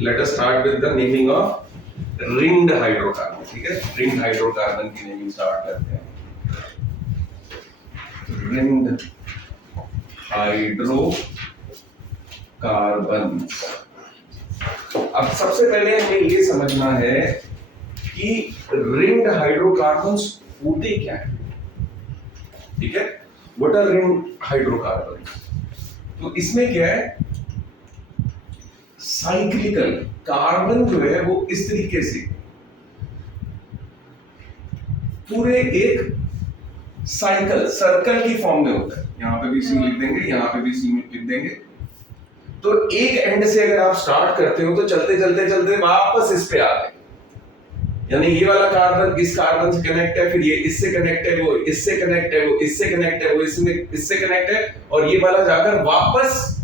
Late us start with the naming of ringed hydrocarbon. ठीक है, ringed hydrocarbon की naming start करते हैं। Ringed hydrocarbon. अब सबसे पहले हमें ये समझना है कि रिंग्ड हाइड्रोकार्बन्स होते क्या है। ठीक है, व्हाट आर रिंग्ड हाइड्रोकार्बन? तो इसमें क्या है, साइक्लिकल कार्बन जो है वो इस तरीके से पूरे एक साइकिल सर्कल की फॉर्म में होता है। यहां पे भी सी लिख देंगे, यहां पे भी सी लिख देंगे। तो एक एंड से अगर आप स्टार्ट करते हो तो चलते चलते चलते वापस इस पे आ गए, यानी ये वाला कार्बन इस कार्बन से कनेक्ट है, फिर ये इससे कनेक्ट है, वो इससे कनेक्ट है, वो इससे कनेक्ट है, वो इससे कनेक्ट है, और ये वाला जाकर वापस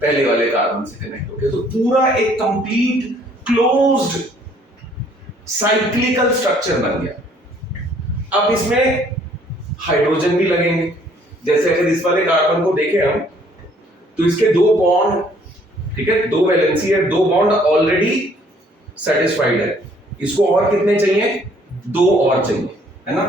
पहले वाले कार्बन से कनेक्ट हो गया। तो पूरा एक कंप्लीट क्लोज्ड साइक्लिकल स्ट्रक्चर बन गया। अब इसमें हाइड्रोजन भी लगेंगे। जैसे अगर इस वाले कार्बन को देखें हम, तो इसके दो बॉन्ड, ठीक है, दो वैलेंसी है, दो बॉन्ड ऑलरेडी सेटिस्फाइड है। इसको और कितने चाहिए? दो और चाहिए, है ना।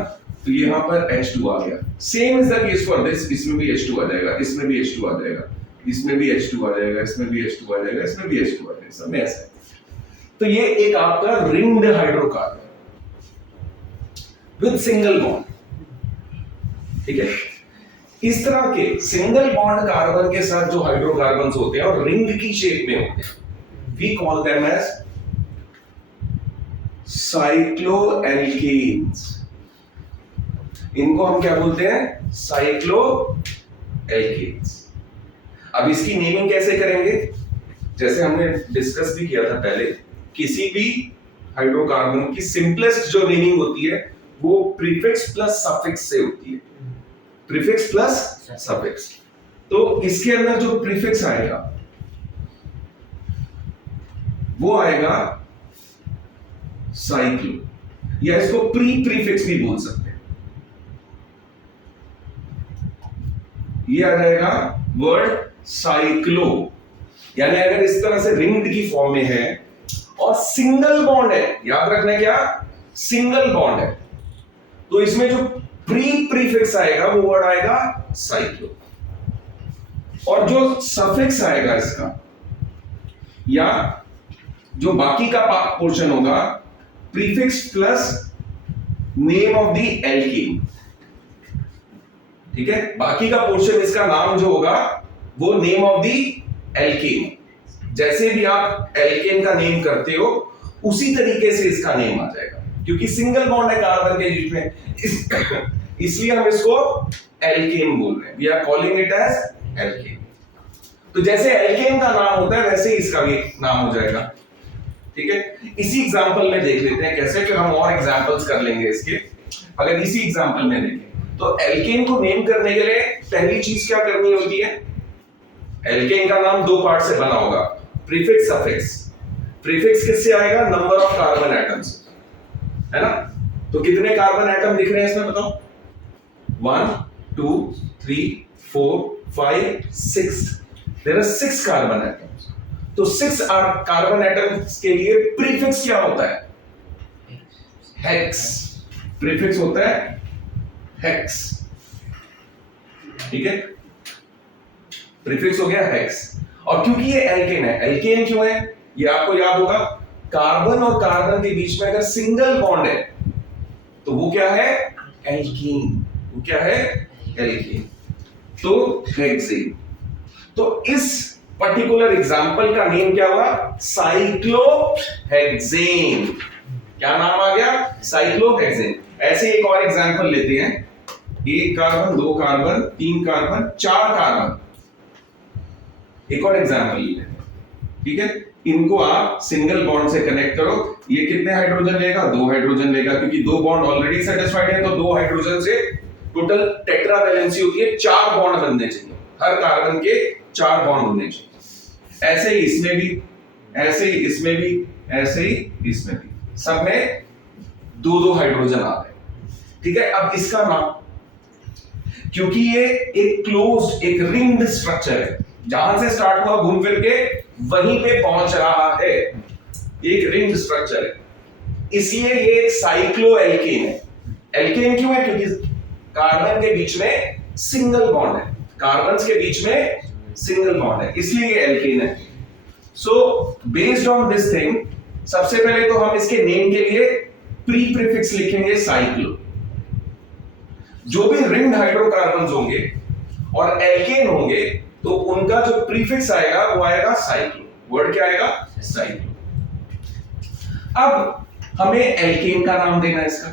तो यहां पर H2 आ गया। Same is the case for this, इसमें भी H2 आ जाएगा, इसमें भी H2 आ जाएगा, इसमें भी H2 आ जाएगा, इसमें भी H2 आ जाएगा, इसमें भी H2 आ जाएगा, सब में ऐसा है। तो ये एक आपका ringed hydrocarbon with single bond. ठीक है, इस तरह के सिंगल बॉन्ड कार्बन के साथ जो हाइड्रोकार्बन्स होते हैं और रिंग की शेप में होते हैं, we call them as cycloalkanes. इनको हम क्या बोलते हैं? साइक्लोएल्केन्स। अब इसकी नेमिंग कैसे करेंगे? जैसे हमने डिस्कस भी किया था पहले, किसी भी हाइड्रोकार्बन की सिंपलेस्ट जो नेमिंग होती है वो प्रीफिक्स प्लस सफिक्स से होती है। Prefix plus suffix. तो इसके अंदर जो प्रीफिक्स आएगा वो आएगा साइक्लो, या इसको प्रीफिक्स भी बोल सकते हैं। ये आ जाएगा वर्ड साइक्लो, यानी अगर इस तरह से रिंग्ड की फॉर्म में है और सिंगल बॉन्ड है, याद रखना क्या, सिंगल बॉन्ड है, तो इसमें जो प्रीफिक्स आएगा वो वर्ड आएगा साइक्लो, और जो सफिक्स आएगा इसका, या जो बाकी का पोर्शन होगा, prefix plus name of the alkene. ठीक है, बाकी का पोर्शन इसका नाम जो होगा वो नेम ऑफ द एल्केन। जैसे भी आप एल्केन का नेम करते हो उसी तरीके से इसका नेम आ जाएगा, क्योंकि सिंगल बॉन्ड है कार्बन के बीच में, इसलिए हम इसको एल्केन बोल रहे हैं। We are calling it as alkane. तो जैसे एल्केन का नाम होता है वैसे इसका भी नाम हो जाएगा। ठीक है, इसी एग्जांपल में देख लेते हैं कैसे, फिर हम और एग्जांपल्स कर लेंगे इसके। अगर इसी एग्जांपल में देखें तो एल्केन को नेम करने के लिए पहली चीज क्या करनी होती है? एल्केन का नाम दो पार्ट से बना होगा, प्रीफिक्स सफिक्स। प्रीफिक्स किससे आएगा? नंबर ऑफ कार्बन एटम्स, है ना। तो कितने कार्बन एटम दिख रहे हैं इसमें बताओ? 1 2 3 4 5 6। There are 6 carbon atoms. तो 6 कार्बन एटम्स के लिए प्रीफिक्स क्या होता है? हेक्स। प्रीफिक्स होता है हेक्स। ठीक है, प्रीफिक्स हो गया हेक्स। और क्योंकि ये एल्केन है, एल्केन क्यों है ये आपको याद होगा, कार्बन और कार्बन के बीच में अगर सिंगल बॉन्ड है तो वो क्या है? एल्कीन। वो क्या है? एल्कीन। तो हेक्सेन। तो इस पर्टिकुलर एग्जांपल का नेम क्या हुआ? साइक्लोहेक्सेन। क्या नाम आ गया? साइक्लोहेक्सेन। ऐसे एक और एग्जांपल लेते हैं, एक कार्बन, दो कार्बन, तीन कार्बन, चार कार्बन। एक और एग्जांपल लेते हैं। ठीक है, इनको आप सिंगल बॉन्ड से कनेक्ट करो। ये कितने हाइड्रोजन लेगा? 2 हाइड्रोजन लेगा, क्योंकि दो बॉन्ड ऑलरेडी सेटिस्फाइड है, तो 2 हाइड्रोजन से टोटल टेट्रा वैलेंसी होती है, 4 बॉन्ड बनने चाहिए। हर कार्बन के 4 बॉन्ड होने चाहिए। ऐसे ही इसमें भी, ऐसे ही इसमें भी, ऐसे ही इसमें भी, सब में 2-2 हाइड्रोजन आ गए। ठीक है, अब इसका नाम, क्योंकि ये एक क्लोज्ड, एक रिंग्ड स्ट्रक्चर है, जहां से स्टार्ट हुआ घूम फिर के वहीं पे पहुंच रहा है। एक रिंग स्ट्रक्चर है, इसलिए ये एक साइक्लोएल्केन है। एल्केन क्यों है? क्योंकि कार्बन के बीच में सिंगल बॉन्ड है, कार्बन्स के बीच में सिंगल बॉन्ड है, इसलिए ये एल्केन है। So based on this thing, सबसे पहले तो हम इसके नेम के लिए प्री प्रीफिक्स लिखेंगे साइक्लो। जो भी रिंग्ड हाइड्रोकार्बन्स होंगे और एल्केन होंगे तो उनका जो प्रीफिक्स आएगा वो आएगा साइक्लो। वर्ड क्या आएगा? साइक्लो। अब हमें एल्केन का नाम देना है इसका।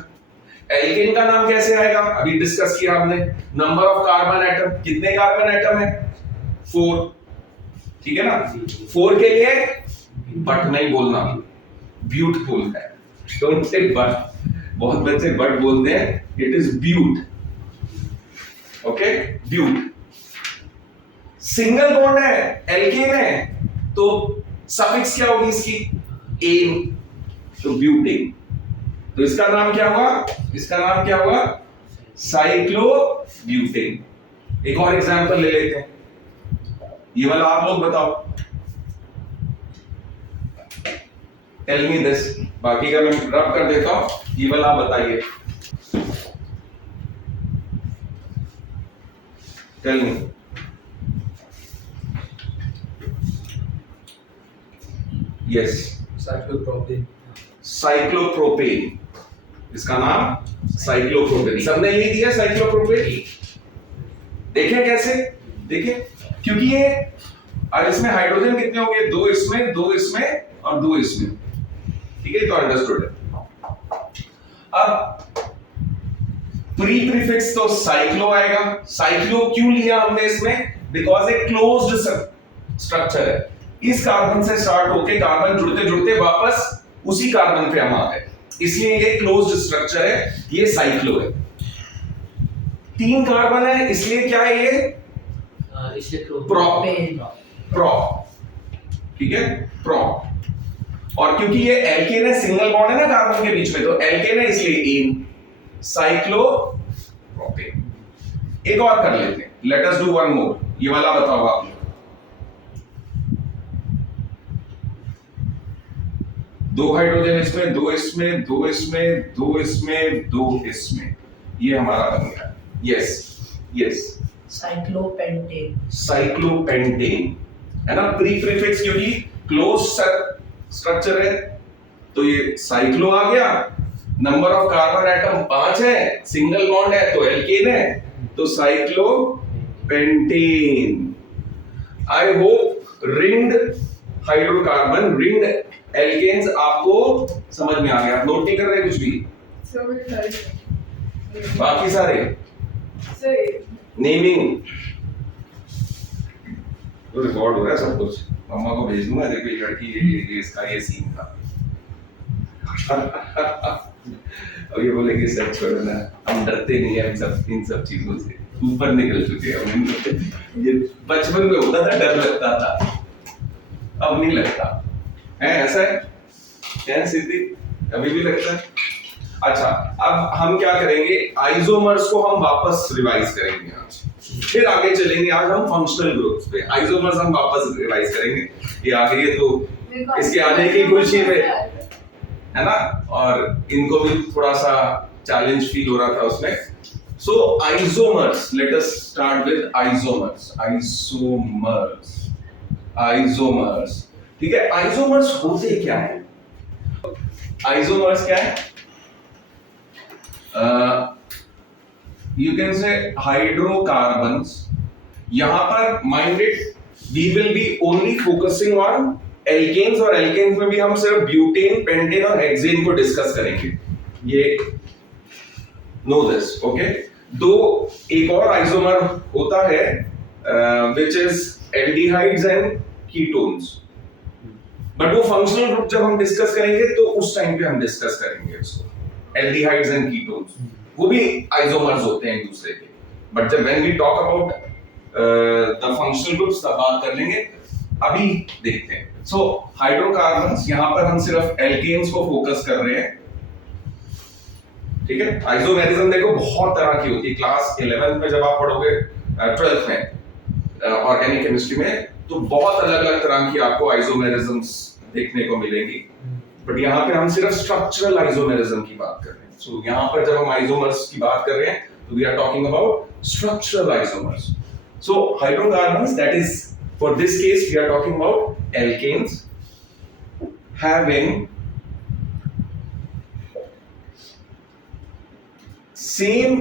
एल्केन का नाम कैसे आएगा? अभी डिस्कस किया हमने। नंबर ऑफ कार्बन एटम, कितने कार्बन एटम है? 4, ठीक है ना? 4 के लिए बट नहीं बोलना, ब्यूटीफुल है, डोंट से बट। बहुत बच्चे बट बोलते हैं, it is but, okay, but. Single bond है, एल्केन है, तो सफिक्स क्या होगी इसकी? एन, तो ब्यूटेन। तो इसका नाम क्या हुआ? इसका नाम क्या हुआ? साइक्लोब्यूटेन। एक और एग्जांपल ले लेते हैं, ये वाला आप लोग बताओ। टेल मी दिस, बाकी का मैं रब कर देता हूं, ये वाला आप बताइए। Tell me. Yes, cyclopropane. Cyclopropane, इसका नाम साइक्लोप्रोपेन। सबने यही दिया, साइक्लोप्रोपेन। देखें कैसे? देखें, क्योंकि ये और इसमें हाइड्रोजन कितने होंगे? 2 इसमें, 2 इसमें और 2 इसमें, ठीक है? तो अंडरस्टूड है। अब प्री प्रीफिक्स तो साइक्लो आएगा। साइक्लो क्यों लिया हमने इसमें? बिकॉज एक क्लोज्ड स्ट्रक्चर है। इस कार्बन से स्टार्ट होके कार्बन जुड़ते जुड़ते वापस उसी कार्बन पे हम आ गए, इसलिए ये क्लोज्ड स्ट्रक्चर है, ये साइक्लो है। 3 कार्बन है, इसलिए क्या है ये? प्रो, ठीक है, प्रो। और क्योंकि ये एल्केन है, सिंगल बॉन्ड है ना कार्बन के बीच में, तो एल्केन है इसलिए एन, साइक्लोप्रोपेन। एक और कर लेते हैं, let us do one more. ये वाला बताओ आप। 2 हाइड्रोजन इसमें, 2 इसमें, 2 इसमें, 2 इसमें, 2 इसमें, ये हमारा बन गया। Yes, yes, cyclopentane. साइक्लोपेंटेन है ना? प्री प्रीफिक्स क्योंकि क्लोज स्ट्रक्चर है, तो ये साइक्लो आ गया। नंबर ऑफ कार्बन एटम 5 है, सिंगल बॉन्ड है तो एल्केन है, तो cyclopentane. I hope ringed hydrocarbon, ringed alkanes आपको समझ में आ गया। आप नोट नहीं कर रहे कुछ भी? बाकी सारे नेमिंग तो रिकॉर्ड हो रहा है सब कुछ, मम्मा को भेज दूंगा। देखो ये लड़की, ये इसका ये सीन था। अब ये बोलेंगे सर छोड़ो ना, हम डरते नहीं है इन सब चीजों से, ऊपर निकल चुके हैं। ये बचपन में होता था, डर लगता था, अब नहीं लगता है। ऐसा है सिद्धि? अभी भी लगता है? अच्छा, अब हम क्या करेंगे, आइसोमर्स को हम वापस रिवाइज करेंगे आज, फिर आगे चलेंगे। आज हम फंक्शनल ग्रुप्स पे आइसोमर्स हम वापस रिवाइज करेंगे। ये आ गई है तो इसके आने की खुशी में, है ना? और इनको भी थोड़ा सा चैलेंज फील हो रहा था उसमें। So isomers, let us start with isomers. Isomers, ठीक है। आइसोमर्स होते क्या है? आइसोमर्स क्या है? You can say hydrocarbons. यहां पर mind it we will be only focusing on alkanes, और एल्केन्स में भी हम सिर्फ ब्यूटेन, पेंटेन और हेक्सेन को डिस्कस करेंगे। ये नो दिस, ओके। दो एक और आइसोमर होता है which is aldehydes and ketones, but वो फंक्शनल ग्रुप जब हम डिस्कस करेंगे तो उस टाइम पे हम डिस्कस करेंगे उसको, एल्डिहाइड्स एंड कीटोन्स। वो भी आइसोमर्स होते हैं एक दूसरे के, बट जब when we talk about the functional groups तब बात कर लेंगे। अभी देखते हैं। सो हाइड्रोकार्बन्स, यहां पर हम सिर्फ एल्केन्स को फोकस कर रहे हैं, ठीक है। आइसोमेरिज्म देखो बहुत तरह की होती है। क्लास 11th में जब आप पढ़ोगे, 12th में ऑर्गेनिक केमिस्ट्री में, तो बहुत अलग अलग तरह की आपको आइसोमेरिज्म्स देखने को मिलेंगी, बट यहाँ पे हम सिर्फ स्ट्रक्चरल आइसोमेरिज्म की बात कर रहे हैं। सो यहाँ पर जब हम आइसोमर्स की बात कर रहे हैं तो we are talking about structural isomers. So hydrocarbons, that is for this case we are talking about alkanes having same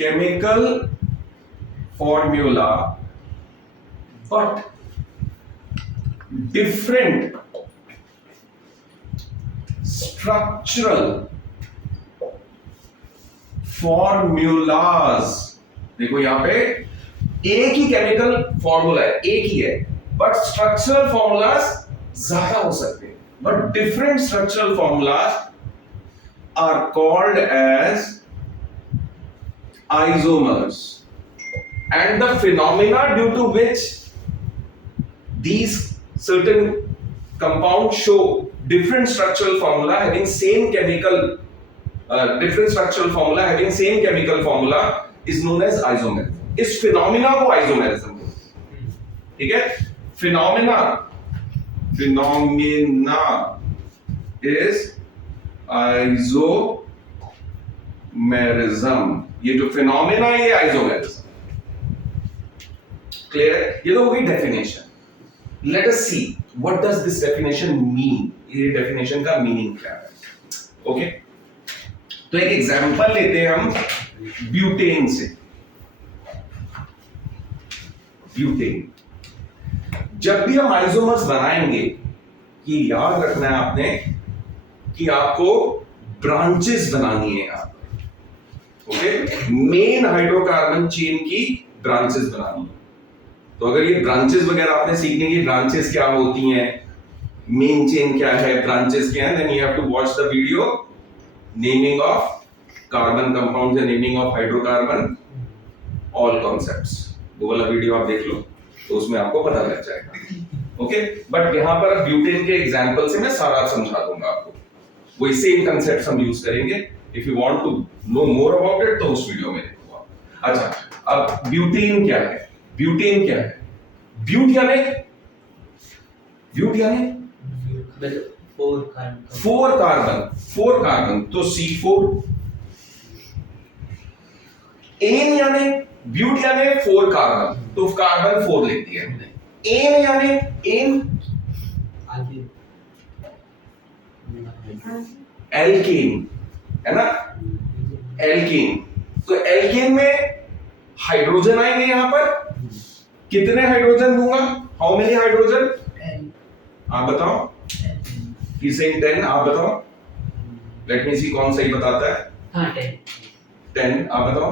chemical formula but different structural formulas। देखो यहां पे एक ही केमिकल फॉर्मूला है, एक ही है, बट स्ट्रक्चरल फॉर्मूलाज ज्यादा हो सकते हैं, but different structural formulas are called as isomers, and the phenomena due to which these certain compounds show different structural formula having same chemical different structural formula having same chemical formula is known as isomerism। इस phenomena को isomerism बोलते हैं, ठीक है। phenomena is isomerism। ये जो phenomena है ये आइसोमेरिज्म। क्लियर है? ये तो होगी definition. Let us see what does this definition mean. ये डेफिनेशन का मीनिंग क्या है? ओके, तो एक एग्जांपल लेते हैं हम ब्यूटेन से। ब्यूटेन, जब भी हम आइसोमर्स बनाएंगे, कि याद रखना है आपने कि आपको ब्रांचेस बनानी है यहां पर। ओके, मेन हाइड्रोकार्बन चेन की ब्रांचेस बनानी है। तो अगर ये ब्रांचेस वगैरह आपने सीखने की, ब्रांचेस क्या होती हैं, मेन चेन क्या है, ब्रांचेस क्या है, then you have to watch the video naming of carbon compounds and naming of hydrocarbon, all concepts. वो वाला वीडियो आप देख लो तो उसमें आपको पता लग जाएगा। ओके, बट यहां पर ब्यूटेन के एग्जांपल से मैं सारा समझा दूंगा आपको। वही सेम कंसेप्ट हम यूज करेंगे। If you want to know more about it तो उस वीडियो में देखो आप। अच्छा, अब ब्यूटेन क्या है? ब्यूटेन क्या है? ब्यूट यानी फोर कार्बन, तो C4। एन यानी ब्यूट यानी 4 कार्बन, तो कार्बन 4 लिख दिया हमने। एन यानी एल्केन, है ना, एल्केन। तो एल्केन में हाइड्रोजन आएंगे यहां पर। कितने हाइड्रोजन दूंगा? How many hydrogen? 10। आप बताओ। He's saying 10, आप बताओ। लेट मी सी कौन सही बताता है। हाँ 10 आप बताओ।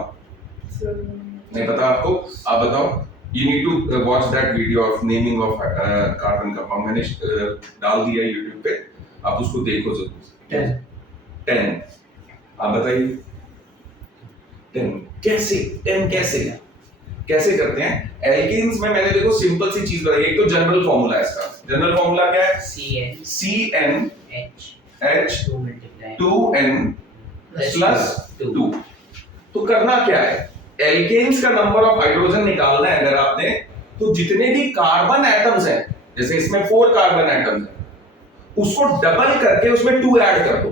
नहीं पता आपको? आप बताओ। You need to watch that video of naming of carbon compound। मैंने डाल दिया YouTube पे, आप उसको देखो जरूर। 10 आप बताइए। 10 कैसे? 10 कैसे करते हैं? एल्केन्स में मैंने देखो सिंपल सी चीज बताई। एक तो जनरल फॉर्मूला है इसका। जनरल फॉर्मूला क्या है? CnH 2n plus 2। तो करना क्या है? एल्केन्स का नंबर ऑफ हाइड्रोजन निकालना है अगर आपने, तो जितने भी कार्बन एटम्स हैं, जैसे इसमें 4 कार्बन एटम्स हैं, उसको डबल करके उसमें 2 ऐड कर दो।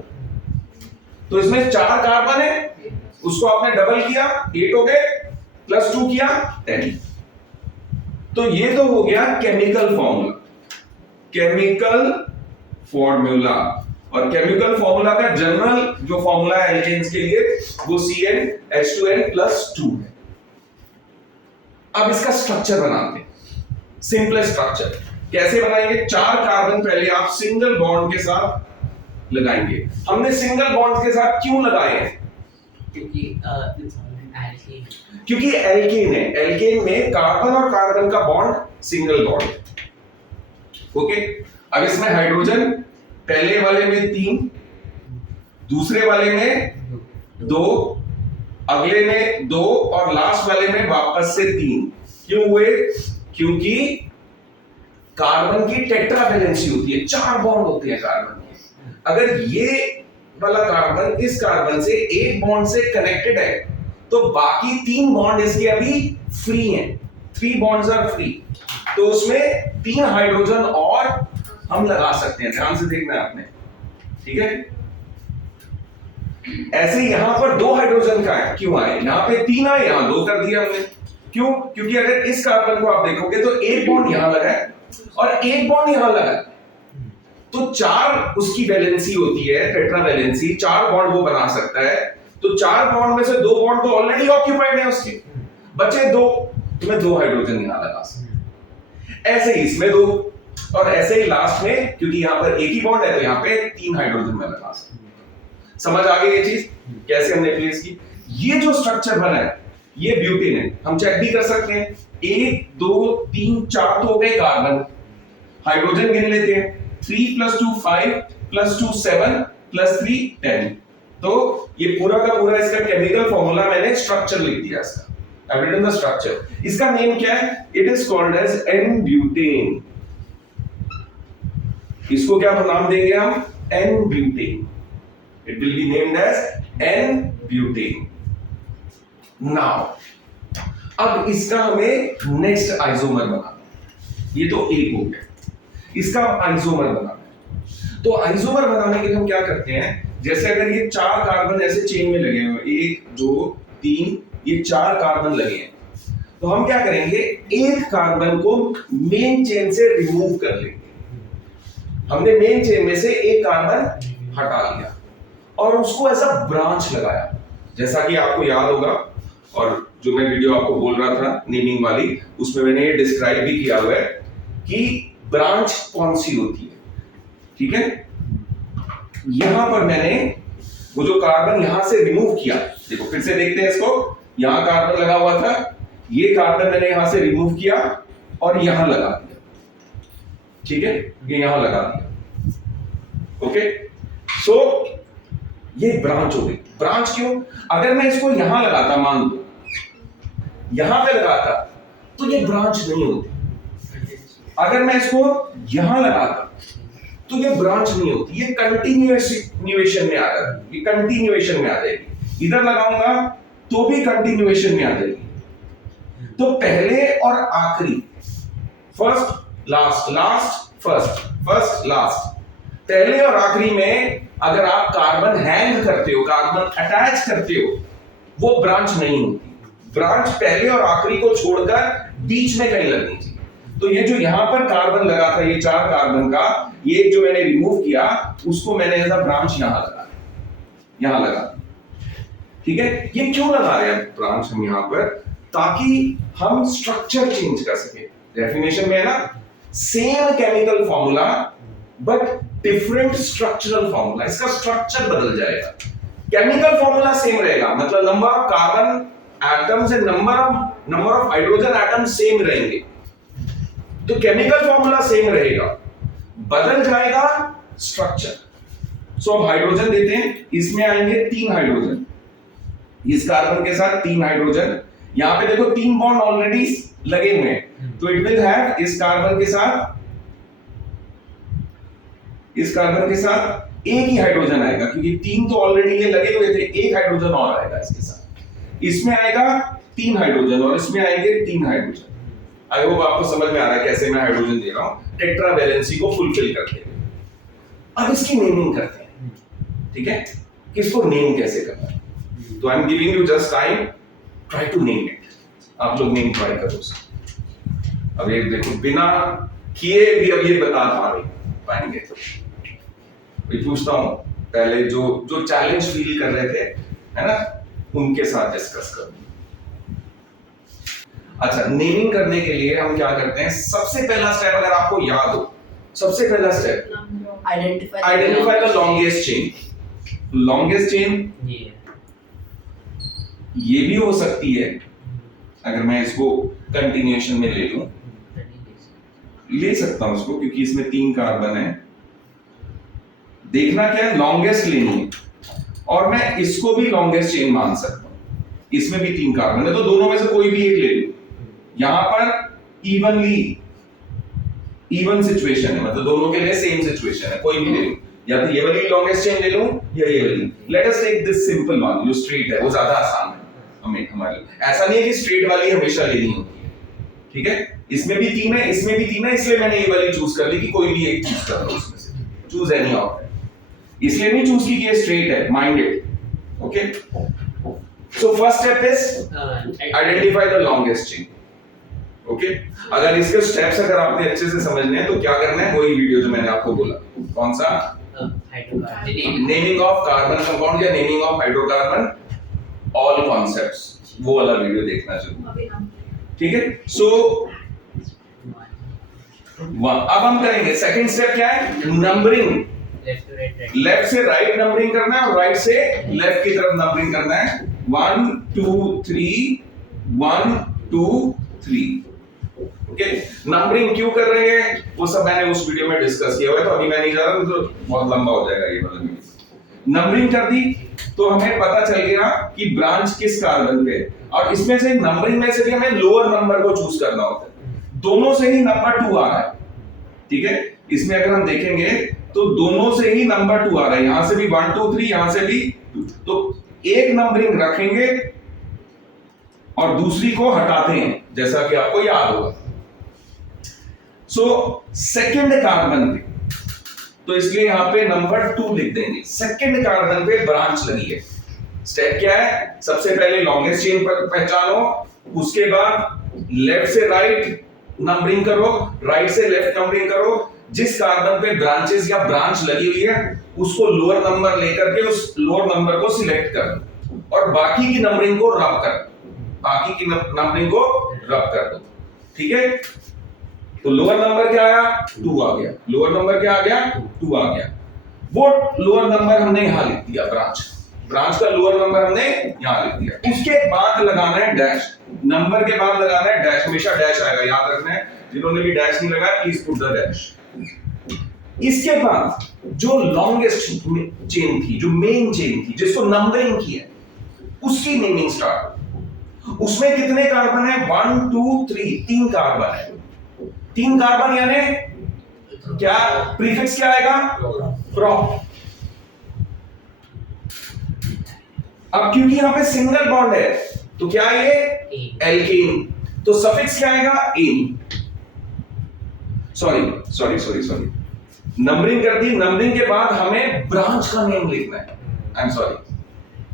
तो इसमें 4 कार्बन है, उसको आपने डबल किया 8 हो गए, प्लस 2 किया 10। तो ये तो हो गया केमिकल फॉर्मूला। केमिकल फॉर्मूला, और केमिकल फॉर्मूला का जनरल जो फॉर्मूला है एल्केन्स के लिए वो CnH2n प्लस 2 है। अब इसका स्ट्रक्चर बनाते हैं। सिंपलेस्ट स्ट्रक्चर कैसे बनाएंगे? 4 कार्बन पहले आप सिंगल बॉन्ड के साथ लगाएंगे। हमने सिंगल बॉन्ड के साथ क्यों लगाए हैं? क्योंकक्योंकि एल्केन है। एल्केन में कार्बन और कार्बन का बॉन्ड सिंगल बॉन्ड है। ओके, अब इसमें हाइड्रोजन पहले वाले में 3, दूसरे वाले में 2, अगले में 2 और लास्ट वाले में वापस से 3। क्यों हुए? क्योंकि कार्बन की टेट्रा वैलेंसी होती है, 4 बॉन्ड होते हैं कार्बन के। अगर ये वाला कार्बन इस कार्बन से एक बॉन्ड से कनेक्टेड है तो बाकी 3 बॉन्ड इसके अभी फ्री हैं। 3 bonds are free, तो उसमें 3 हाइड्रोजन और हम लगा सकते हैं, ध्यान से देखना है आपने, ठीक है। ऐसे यहां पर 2 हाइड्रोजन का है, क्यों आए, यहां पे 3 आए, यहां 2 कर दिया हमने, क्यों, क्योंकि अगर इस कार्बन को आप देखोगे तो एक बॉन्ड यहां लगा है और एक बॉन्ड यहां लगा है, तो 4 उसकी वैलेंसी होती है, टेट्रा वैलेंसी, 4 बॉन्ड वो बना सकता है, तो 4 बॉन्ड में से 2 बॉन्ड तो ऑलरेडी ऑक्यूपाइड है उसके, बचे 2, तो मैं 2 हाइड्रोजन यहां लगा सकता, ऐसे ही इसमें 2, और ऐसे ही लास्ट में, क्योंकि यहां पर एक ही बॉन्ड है तो यहां पे 3 हाइड्रोजन में लगा सकता। समझ आ गई ये चीज कैसे हमने प्लेस की। ये जो स्ट्रक्चर बना है ये ब्यूटेन है, हम चेक भी कर सकते हैं, 1 2 3 4 तो हो गए कार्बन, हाइड्रोजन गिन लेते हैं, 3 + 2 5 + 2 7 + 3 10, तो ये पूरा का पूरा इसका केमिकल फॉर्मूला मैंने स्ट्रक्चर लिख दिया इसका, I've written the structure। इसका नेम क्या है, इट इज कॉल्ड एज N-ब्यूटेन, इसको क्या नाम देंगे हम, N-ब्यूटेन, it will be named as N-butane। Now, अब इसका हमें नेक्स्ट आइसोमर बनाना है, ये तो एक हो गया, इसका आइसोमर बनाना है। तो आइसोमर बनाने के लिए हम क्या करते हैं, जैसे अगर ये 4 कार्बन ऐसे चेन में लगे हुए, 1 2 3, ये 4 कार्बन लगे हैं, तो हम क्या करेंगे, एक कार्बन को मेन चेन से रिमूव कर लेंगे। हमने मेन चेन में से एक कार्बन हटा लिया और उसको ऐसा ब्रांच लगाया, जैसा कि आपको याद होगा, और जो मैं वीडियो आपको बोल रहा था नेमिंग वाली, उसमें मैंने ये डिस्क्राइब भी किया हुआ है कि ब्रांच कौन सी होती है, ठीक है। यहां पर मैंने वो जो कार्बन यहां से रिमूव किया, देखो फिर से देखते हैं इसको, यहां कार्बन लगा हुआ था, ये कार्बन मैंने यहां से रिमूव किया और यहां लगा दिया, ठीक है, ये यहां लगा दिया, ओके। सो ये ब्रांच हो गई। ब्रांच क्यों, अगर मैं इसको यहां लगाता, मान लो यहां पे लगाता, तो ये ब्रांच नहीं होती, अगर मैं इसको यहां लगाता तो ये ब्रांच नहीं होती, ये कंटिन्यूएशन में आ जाती, ये कंटिन्यूएशन में आ जाएगी, इधर लगाऊंगा तो भी कंटिन्यूएशन में आ जाएगी। तो पहले और आखिरी, first last, last first, first last, पहले और आखिरी में अगर आप कार्बन हैंग करते हो, कार्बन अटैच करते हो, वो ब्रांच नहीं होती। ब्रांच पहले और आखिरी को छोड़कर बीच में कहीं लगनी चाहिए। तो ये जो यहां पर कार्बन लगा था, ये 4 कार्बन का, ये जो मैंने रिमूव किया, उसको मैंने एज अ ब्रांच यहां लगा, यहां लगा, ठीक है। ये क्यों लगा रहे हैं ब्रांच हम यहां पर, ताकि हम स्ट्रक्चर चेंज कर सके। डेफिनेशन में है ना, same chemical formula but different structural formula, इसका स्ट्रक्चर बदल जाएगा। केमिकल फॉर्मूला सेम रहेगा, मतलब number of carbon atoms and number of hydrogen atoms same रहेंगे, तो केमिकल फॉर्मूला सेम रहेगा, बदल जाएगा स्ट्रक्चर। सो अब हाइड्रोजन देते हैं, इसमें आएंगे 3 हाइड्रोजन, इस कार्बन के साथ 3 हाइड्रोजन, यहां पे देखो 3 बॉन्ड ऑलरेडी लगे हुए हैं, तो इट विल हैव इस कार्बन के साथ, इस कार्बन के साथ एक ही हाइड्रोजन आएगा, क्योंकि 3 तो ऑलरेडी ये लगे हुए थे, एक हाइड्रोजन और आएगा इसके साथ, इसमें आएगा 3 हाइड्रोजन और इसमें आएंगे 3 हाइड्रोजन। आई होप आपको समझ में आ रहा है कैसे मैं हाइड्रोजन दे रहा हूं, टेट्रा वैलेंसी को फुलफिल करते हुए। अब इसकी नेमिंग करते हैं, ठीक है, किसको नेम कैसे करना है। तो I am giving you just time, try to name it, आप लोग नेम ट्राई करो। अब ये देखो, बिना किए भी अब ये बता पाएंगे, तो मैं पूछता हूं, पहले जो चैलेंज फील कर रहे थे, है ना, उनके साथ डिस्कस करूं। अच्छा, नेमिंग करने के लिए हम क्या करते हैं, सबसे पहला स्टेप अगर आपको याद हो, सबसे पहला step identify the longest chain. Longest chain ये भी हो सकती है, अगर मैं इसको कंटिन्यूएशन में ले लूं, ले सकता हूं इसको, क्योंकि इसमें 3 कार्बन है। देखना क्या है, लॉन्गेस्ट लेनी है, और मैं इसको भी लॉन्गेस्ट चेन मान सकता हूं, इसमें भी 3 कार्बन है, तो दोनों में से कोई भी एक ले लूं। यहां पर इवन सिचुएशन है, मतलब दोनों के लिए सेम सिचुएशन है, कोई भी ले लूं, या तो ये वाली लॉन्गेस्ट चेन ले लूं या ये वाली। Let us take this simple one, जो स्ट्रेट है, वो ज्यादा आसान है हमें, हमारे लिए। ऐसा नहीं है कि स्ट्रेट वाली हमेशा लेनी होती है, ठीक है, इसमें भी 3 है, इसमें भी 3 है, इसलिए मैंने ये वाली चूज कर ली कि कोई भी एक चूज कर लो उसमें से, चूज एनी ऑफ दैट। इसलिए नहीं चूज की कि ये स्ट्रेट है, minded. Okay, so first step is identify the longest chain. Okay, अगर इसके स्टेप्स अगर आपने अच्छे से समझने हैं तो क्या करना है, वही वीडियो जो मैंने आपको बोला, कौन सा, नेमिंग ऑफ कार्बन कंपाउंड या naming of hydrocarbon all concepts, वो वाला वीडियो देखना चाहिए। ठीक है, सो अब हम करेंगे सेकंड स्टेप क्या है, नंबरिंग। लेफ्ट से राइट नंबरिंग करना है और राइट से लेफ्ट की तरफ नंबरिंग करना है। 1 2 3 1 2 3। ओके, नंबरिंग क्यों कर रहे हैं वो सब मैंने उस वीडियो में डिस्कस किया हुआ है, तो अभी मैं नहीं जा रहा, तो बहुत लंबा हो जाएगा ये वाला वीडियो। नंबरिंग कर दी तो हमें पता चल गया कि ब्रांच किस कार्बन पे है, और इसमें से नंबरिंग में से भी हमें लोअर नंबर को चूज करना होता है। दोनों से ही नंबर 2 आ रहा है, ठीक है, इसमें अगर हम देखेंगे तो दोनों से ही नंबर 2 आ रहा है, यहां से भी 1 2 3, यहां से भी 2, तो एक नंबरिंग रखेंगे और दूसरी को हटाते हैं, जैसा कि आपको याद होगा। सो सेकंड कार्बन पे, तो इसलिए यहां पे नंबर 2 लिख देंगे। सेकंड कार्बन पे ब्रांच लगी है। स्टेप क्या है, सबसे पहले लॉन्गेस्ट चेन पर पहचानो, उसके बाद लेफ्ट से राइट नंबरिंग करो, राइट से लेफ्ट नंबरिंग करो। जिस कार्बन पे ब्रांचेस या ब्रांच लगी हुई है उसको लोअर नंबर लेकर के उस लोअर नंबर को सिलेक्ट कर दो और बाकी की नंबरिंग को रब कर दो, बाकी की नंबरिंग को रब कर दो। ठीक है, तो लोअर नंबर क्या आया, 2 आ गया। लोअर नंबर क्या आ गया, 2 आ गया। वो लोअर नंबर हमने यहां लिख दिया, ब्रांच का लोअर नंबर हमने यहां लिख दिया। उसके बाद लगाना है डैश, नंबर के बाद लगाना है डैश, हमेशा डैश आएगा, याद रखना है। जिन्होंने भी डैश नहीं लगाया प्लीज पुट द डैश। इसके बाद जो लॉन्गेस्ट चेन थी, जो मेन चेन थी, जिसको नंबरिंग की है, उसकी नेमिंग स्टार्ट। उसमें कितने कार्बन है, 1 2 3, 3 कार्बन है। 3 कार्बन यानी क्या, प्रीफिक्स क्या आएगा, प्रोप। अब क्योंकि यहां पे सिंगल बॉन्ड है तो क्या है ये, एल्केन, तो सफिक्स क्या आएगा, एन। सॉरी नंबरिंग कर दी। नंबरिंग के बाद हमें ब्रांच का नेम लिखना है, आई एम सॉरी।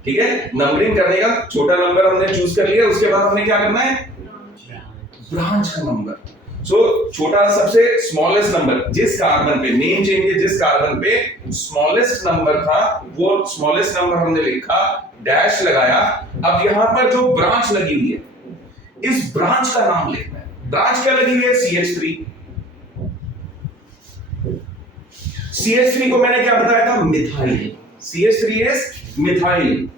ठीक है, नंबरिंग करने का छोटा नंबर हमने चूज कर लिया, उसके बाद हमें क्या करना है, ब्रांच का नंबर। सो छोटा सबसे स्मॉलेस्ट नंबर जिस कार्बन पे, मेन चेन के जिस कार्बन पे स्मॉलेस्ट नंबर था, वो स्मॉलेस्ट नंबर हमने लिखा, डैश लगाया। अब यहां पर जो ब्रांच लगी हुई है, इस ब्रांच का नाम लिखना है। ब्रांच क्या लगी हुई है, CH3। CH3 को मैंने क्या बताया था, मिथाइल। CH3 इज मिथाइल,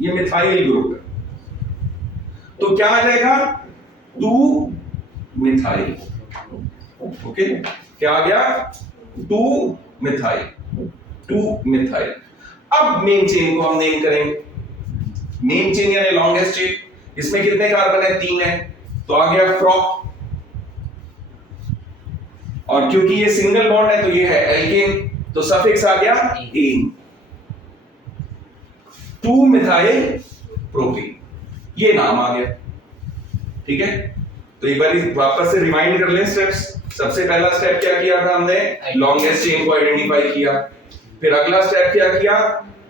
ये मिथाइल ग्रुप है। तो क्या आ जाएगा, 2 मिथाइल। ओके, क्या आ गया, 2 मिथाइल, 2 मिथाइल। अब मेन चेन को हम नेम करेंगे। मेन चेन यानी लॉन्गेस्ट चेन, इसमें कितने कार्बन है, 3 है, तो आ गया प्रोप। और क्योंकि ये सिंगल बॉन्ड है तो ये है एल्केन, तो सफिक्स आ गया एन, 2 मिथाइल प्रोपीन, ये नाम आ गया। ठीक है, तो एक बार वापस से रिमाइंड कर लें स्टेप्स। सबसे पहला स्टेप क्या किया था हमने, लॉन्गेस्ट चेन को आइडेंटिफाई किया। फिर अगला स्टेप क्या किया,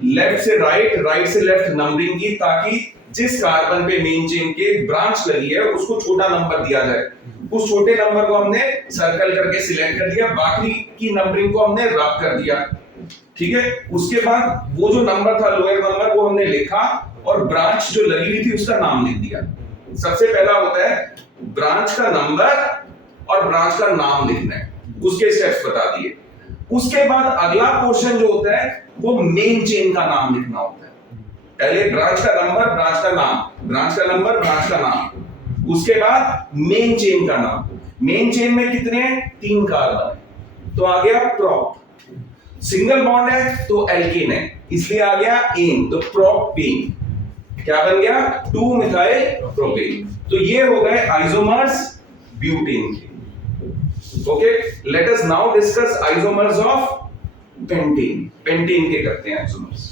लेफ्ट से राइट, राइट से लेफ्ट नंबरिंग की, ताकि जिस कार्बन पे मेन चेन के ब्रांच लगी है उसको छोटा नंबर दिया जाए। उस छोटे नंबर को हमने सर्कल करके सिलेक्ट कर दिया, बाकी की नंबरिंग को हमने रब कर दिया। ठीक है, उसके बाद वो जो नंबर था लोअर नंबर, वो हमने लिखा और ब्रांच जो लगी हुई थी उसका नाम लिख दिया। सबसे पहला होता है ब्रांच का नंबर और ब्रांच का नाम लिखना है, उसके स्टेप्स बता दिए। उसके बाद अगला पोर्शन जो होता है वो मेन चेन का नाम लिखना होता है। पहले ब्रांच का नंबर, ब्रांच का नाम, ब्रांच का नंबर, ब्रांच का नाम, उसके बाद मेन चेन का नाम। मेन चेन में कितने हैं, 3 कार्बन है, तो आ गया प्रोप। सिंगल बॉन्ड है तो एल्केन है, इसलिए आ गया एन, तो प्रोपेन। क्या बन गया, 2 मिथाइल प्रोपेन। तो ये हो गए आइसोमर्स ब्यूटेन के। Okay, let us now discuss isomers of pentane. Pentane के करते हैं आइसोमर्स।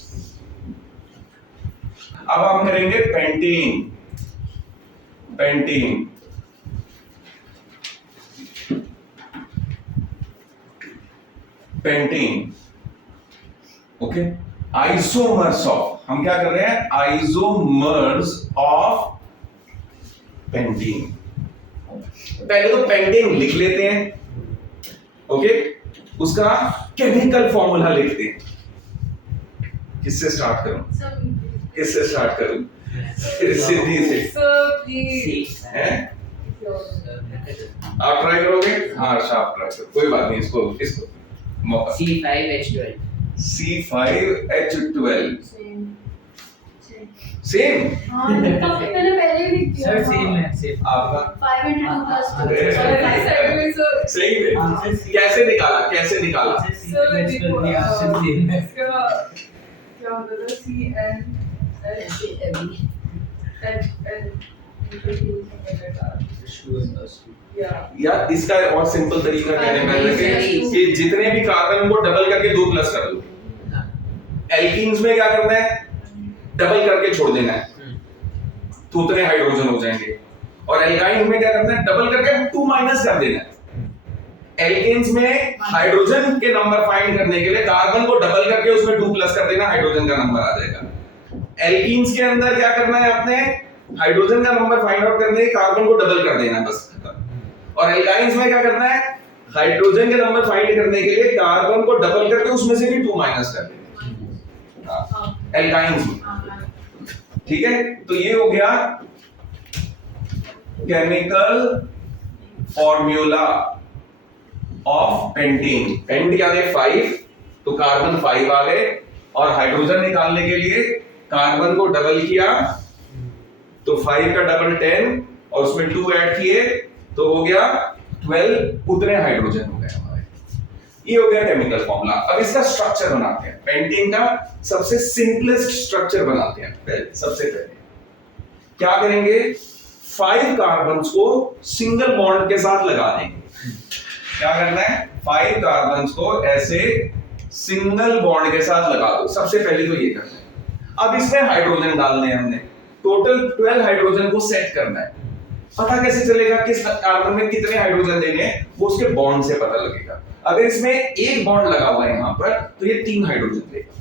अब हम करेंगे pentane. Pentane pentane. Okay, isomers of, हम क्या कर रहे हैं, आइसोमर्स ऑफ पेंटेन। पहले तो पेंटेन लिख लेते हैं। ओके, उसका केमिकल फॉर्मूला लिखते हैं। किससे स्टार्ट करूं, किससे स्टार्ट करूं? सिद्धि से हैं? आप ट्राई करोगे? हाँ, आप ट्राई करो, कोई बात नहीं, इसको मौका। C5H12 C5H12 same. हाँ, काफी मैंने पहले ही लिख दिया सर था। सेम है सेम आपका 502 plus two. अरे, सही है। आंसर C कैसे निकाला, कैसे निकाला? C5H12 भी आंसर सेम है क्या होता था CN या इसका और सिंपल तरीका क्या है, मैं कि जितने भी कार्बन को डबल करके 2 प्लस कर दो। एल्कीन्स में क्या करना है, डबल करके छोड़ देना है तो उतने हाइड्रोजन हो जाएंगे, और एल्काइन्स में क्या करना है, डबल करके 2 माइनस कर देना है। एल्केन्स में हाइड्रोजन के नंबर फाइंड करने के लिए कार्बन को डबल करके उसमें 2 प्लस कर देना, हाइड्रोजन का नंबर आ जाएगा। एल्कीन्स के अंदर क्या करना है, अपने हाइड्रोजन का नंबर फाइंड आउट करने के लिए कार्बन को डबल कर देना, बस खत्म। और एल्काइन्स में क्या करना है, हाइड्रोजन के नंबर फाइंड करने के लिए कार्बन को डबल करके उसमें से भी 2 माइनस कर देना, एल्काइन्स में। ठीक है, तो ये हो गया chemical formula of pentane. Pent क्या है 5, तो कार्बन 5 आ गए, और हाइड्रोजन निकालने के लिए कार्बन को डबल किया तो 5 का डबल 10, और उसमें 2 ऐड किए तो हो गया 12, उतने हाइड्रोजन हो गए हमारे। ये हो गया केमिकल फॉर्मूला। अब इसका स्ट्रक्चर बनाते हैं, पेंटेन का सबसे सिंपलेस्ट स्ट्रक्चर बनाते हैं। सबसे पहले क्या करेंगे, 5 कार्बन्स को सिंगल बॉन्ड के साथ लगा देंगे। क्या करना है, 5 कार्बन्स को ऐसे सिंगल बॉन्ड के साथ लगा दो। सबसे पहले तो ये करना है। अब इसमें हाइड्रोजन डालने हैं हमने, टोटल 12 हाइड्रोजन को सेट करना है। पता कैसे चलेगा किस कार्बन में कितने हाइड्रोजन देने हैं, वो उसके बॉन्ड से पता लगेगा। अगर इसमें एक बॉन्ड लगा हुआ है यहां पर, तो ये 3 हाइड्रोजन देगा।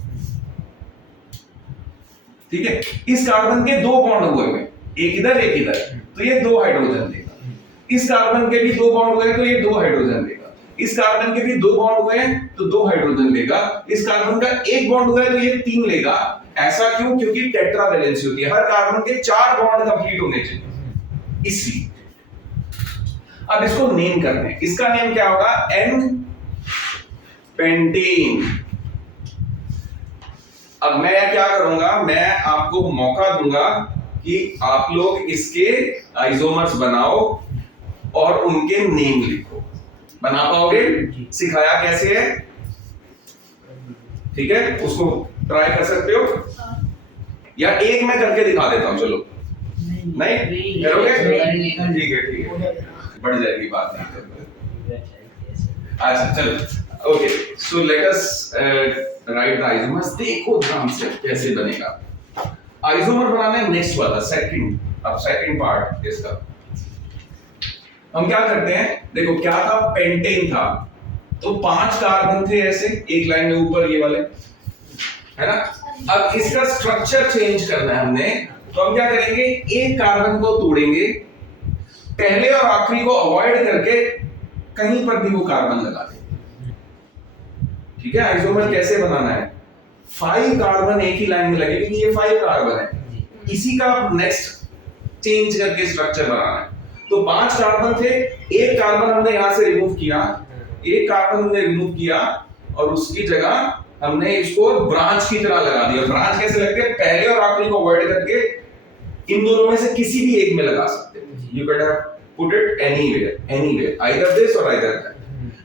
ठीक है, इस कार्बन के 2 बॉन्ड हुए हुए, एक इधर एक इधर, तो ये 2 हाइड्रोजन देगा। इस कार्बन के भी 2 बॉन्ड हुए तो ये 2 हाइड्रोजन देगा। इस कार्बन के भी 2 बॉन्ड हुए हैं तो 2 हाइड्रोजन लेगा। इस कार्बन का 1 बॉन्ड हुआ है तो ये 3 लेगा। ऐसा क्यों, क्योंकि टेट्रा वैलेंसी होती है, हर कार्बन के 4 बॉन्ड कंप्लीट होने चाहिए, इसलिए। अब इसको नेम करते हैं, इसका नेम क्या होगा, एन पेंटेन। अब मैं क्या करूंगा, मैं आपको मौका दूंगा कि आप लोग इसके आइसोमर्स बनाओ और उनके नेम लिखो। बना पाओगे? सिखाया कैसे है, ठीक है, उसको ट्राई कर सकते हो, या एक मैं करके दिखा देता हूं, चलो। नहीं करोगे? ठीक है, ठीक है, बढ़ जाएगी बात नहीं। अच्छा चलो, okay, so let us right the isomers. देखो ध्यान से कैसे बनेगा आइसोमर बनाना है, नेक्स्ट वाला सेकंड। अब सेकंड पार्ट इसका हम क्या करते हैं, देखो क्या था, पेंटेन था, तो 5 कार्बन थे ऐसे एक लाइन में ऊपर, ये वाले, है ना। अब इसका स्ट्रक्चर चेंज करना है हमने, तो हम क्या करेंगे, एक कार्बन को तोड़ेंगे, पहले और आखिरी को अवॉइड करके कहीं पर भी वो कार्बन लगा देंगे। ठीक है, आइसोमर कैसे बनाना है, 5 कार्बन एक ही लाइन में लगेगी, क्योंकि ये 5 कार्बन है, इसी का नेक्स्ट चेंज करके स्ट्रक्चर बनाना है। तो 5 कार्बन थे, एक कार्बन हमने यहां से रिमूव किया, एक कार्बन हमने रिमूव किया, और उसकी जगह हमने इसको ब्रांच की तरह लगा दिया। ब्रांच कैसे लगते हैं, पहले और आखिरी को अवॉइड करके इन दोनों में से किसी भी एक में लगा सकते हैं। You can have put it anywhere, either this or either that.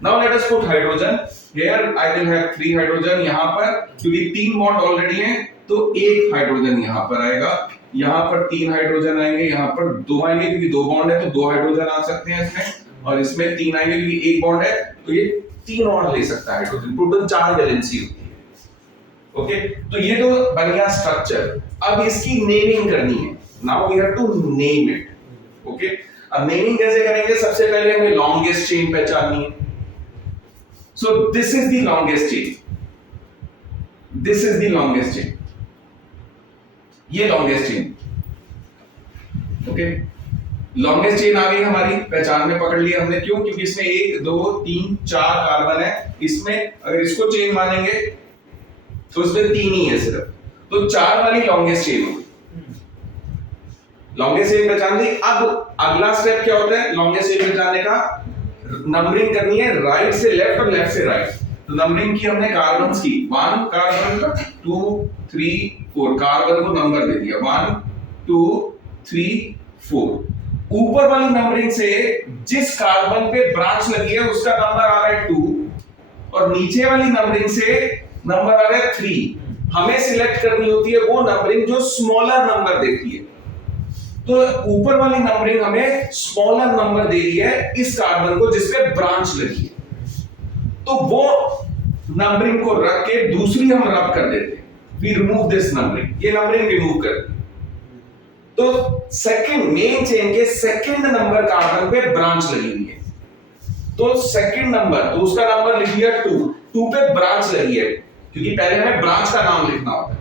Now let us put hydrogen here. I will have 3 hydrogen यहाँ पर, क्योंकि 3 बॉन्ड ऑलरेडी हैं, तो 1 हाइड्रोजन यहाँ पर आएगा, यहाँ पर 3 हाइड्रोजन आएंगे, यहाँ पर 2 आएंगे, क्योंकि 2 बॉन्ड है तो 2 हाइड्रोजन आ सकते हैं इसमें, और इसमें 3 आएंगे क्योंकि 1 बॉन्ड है, तो ये 3 और ले सकता है हाइड्रोजन। टोटल 4 वैलेंसी होती है। ओके, तो ये तो बन गया स्ट्रक्चर। अब इसकी नेमिंग करनी है, now we have to name it. Okay, अब नेमिंग कैसे करेंगे, सबसे पहले हमें लॉन्गेस्ट चेन पहचाननी है। So this is the longest chain. This is the longest chain. ये longest chain. Okay. Longest chain आ गई हमारी पहचान में, पकड़ लिया हमने। क्यों? क्योंकि इसमें 1 2 3 4 कार्बन है। इसमें अगर इसको चेन मानेंगे तो इसमें 3 ही है सिर्फ, तो 4 वाली लॉन्गेस्ट चेन होगी। लॉन्गेस्ट चेन पहचान ली। अब अगला स्टेप क्या होता है लॉन्गेस्ट चेन पहचानने का? नंबरिंग करनी है राइट से लेफ्ट और लेफ्ट से राइट। तो नंबरिंग की हमने कार्बन्स की, 1 कार्बन 2 3 4, कार्बन को नंबर दे दिया 1 2 3 4। ऊपर वाली नंबरिंग से जिस कार्बन पे ब्रांच लगी है उसका नंबर आ रहा है 2, और नीचे वाली नंबरिंग से नंबर आ रहा है 3। हमें सिलेक्ट करनी होती है वो नंबरिंग जो स्मॉलर नंबर देती है। तो ऊपर वाली नंबरिंग हमें स्मॉलर नंबर दे रही है इस कार्बन को जिसपे ब्रांच लगी है, तो वो नंबरिंग को रख के दूसरी हम रब कर देते हैं। वी रिमूव दिस नंबरिंग, ये नंबरिंग रिमूव कर दी। तो सेकंड मेन चेन के सेकंड नंबर कार्बन पे ब्रांच लगी हुई है, तो सेकंड नंबर, तो उसका नंबर लिख दिया 2 पे ब्रांच लगी है, क्योंकि पहले हमें ब्रांच का नाम लिखना होता है।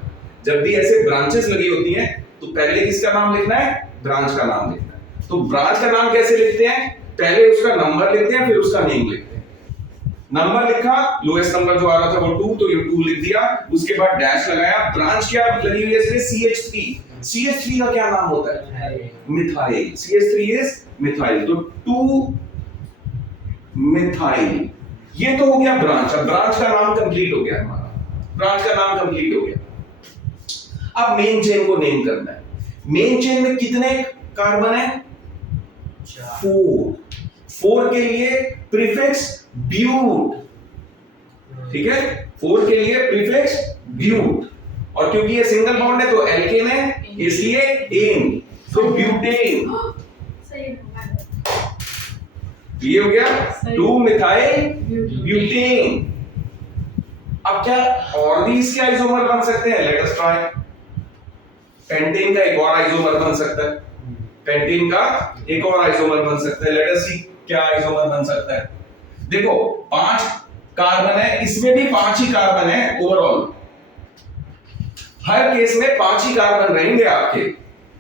जब भी ऐसे ब्रांचेस लगी होती हैं तो पहले किसका नाम लिखना है? ब्रांच का नाम लिखना है। तो ब्रांच का नाम कैसे लिखते हैं? पहले उसका नंबर लिखते हैं, फिर उसका नेम लिखते हैं। नंबर लिखा, लोएस्ट नंबर जो आ रहा था वो 2, तो ये 2 लिख दिया। उसके बाद डैश लगाया। ब्रांच क्या लगी हुई है इसमें? CH3। CH3 का क्या नाम होता है? मिथाइल। CH3 इज मिथाइल, तो 2 मिथाइल। ये तो हो गया ब्रांच। अब ब्रांच का नाम कंप्लीट हो गया हमारा, ब्रांच का नाम कंप्लीट हो गया। अब मेन चेन को नेम करना है। मेन चेन में कितने कार्बन है? 4। 4 के लिए प्रीफिक्स ब्यूट, ठीक है? 4 के लिए प्रीफिक्स ब्यूट, और क्योंकि ये सिंगल बॉन्ड है तो एल्केन है, इसलिए एन, तो ब्यूटेन। सही है। ये हो गया 2 मिथाइल ब्यूटेन। अब क्या और भी इसके आइसोमर बन सकते हैं? Let us try. पेंटेन का एक और आइसोमर बन सकता है, पेंटेन का एक और आइसोमर बन सकता है। लेट अस सी क्या आइसोमर बन सकता है। देखो 5 कार्बन है, इसमें भी 5 ही कार्बन है ओवरऑल। हर केस में 5 ही कार्बन रहेंगे आपके,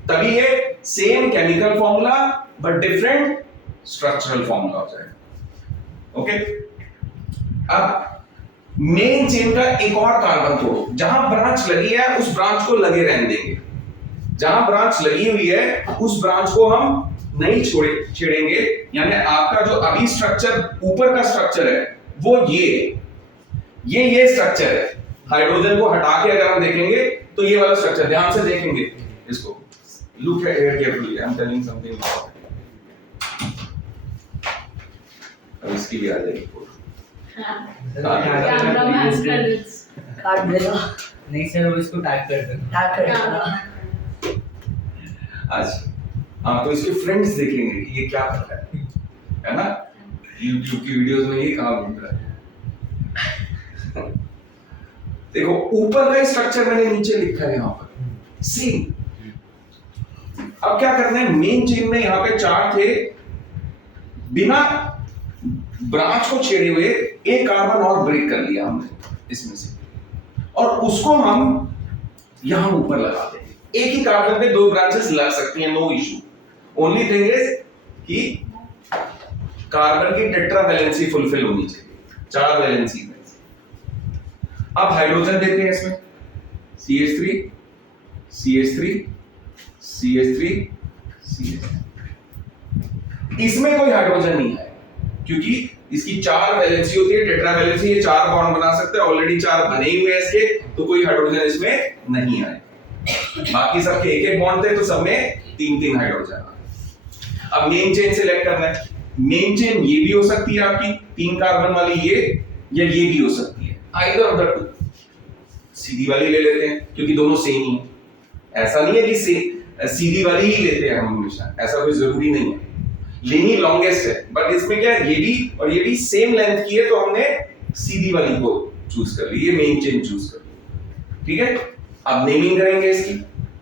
तभी ये same chemical formula but different structural formula हो जाएगा। ओके, अब मेन चेन का एक और कार्बन तोड़ो। जहां ब्रांच लगी है उस ब्रांच को लगे रहने देंगे, जहां ब्रांच लगी हुई है उस ब्रांच को हम नहीं छेड़ेंगे। यानी आपका जो अभी स्ट्रक्चर ऊपर का स्ट्रक्चर है वो ये स्ट्रक्चर है। हाइड्रोजन को हटा के अगर हम देखेंगे तो ये वाला स्ट्रक्चर, ध्यान से देखेंगे इसको, look here carefully, I am telling something. अब इसकी भी आ जाएगी फोटो। कैमरा मैच कर दिस। काट देगा। नहीं सर, वो इसको टैग कर देना। टैग कर देना। आज हाँ, तो इसके फ्रेंड्स देखेंगे कि ये क्या कर रहा है ना? YouTube की वीडियोस में ये कहाँ घूम रहा है। देखो ऊपर का स्ट्रक्चर मैंने नीचे लिखा है यहाँ पर सेम। अब क्या करना है, मेन चेन में यहाँ पे 4 थे, बिना ब्रांच को छेड़े हुए एक कार्बन और ब्रेक कर लिया हमने इसमें से, और उसको हम यहां ऊपर लगा देंगे। एक ही कार्बन पे 2 ब्रांचेस लग सकती हैं, no issue. Only thing is कि कार्बन की टेट्रा वैलेंसी फुलफिल होनी चाहिए, 4 वैलेंसी में। अब हाइड्रोजन देते हैं इसमें, CH3 CH3 CH3 CH3। इसमें कोई हाइड्रोजन नहीं है क्योंकि इसकी 4 वैलेंसी होती है, टेट्रा वैलेंसी, ये 4 बॉन्ड बना सकता है, ऑलरेडी 4 बने ही हुए हैं इसके, तो कोई हाइड्रोजन इसमें नहीं आए। बाकी सबके एक-एक बॉन्ड थे तो सब में 3-3 हाइड्रोजन आ। अब मेन चेन सिलेक्ट करना है। मेन चेन ये भी हो सकती है आपकी 3 कार्बन वाली, ये या ये भी हो सकती है, आइदर ऑफ द टू। सीधी वाली ले लेते हैं क्योंकि दोनों सेम ही है। ऐसा नहीं है कि सीधी वाली ही लेते हैं हम हमेशा, ऐसा कोई जरूरी नहीं है। लेनी लॉन्गेस्ट है, बट इसमें क्या है, ये भी और ये भी सेम लेंथ की है, तो हमने सीधी वाली को चूज कर ली, ये मेन चेन चूज कर ली। ठीक है, अब नेमिंग करेंगे इसकी।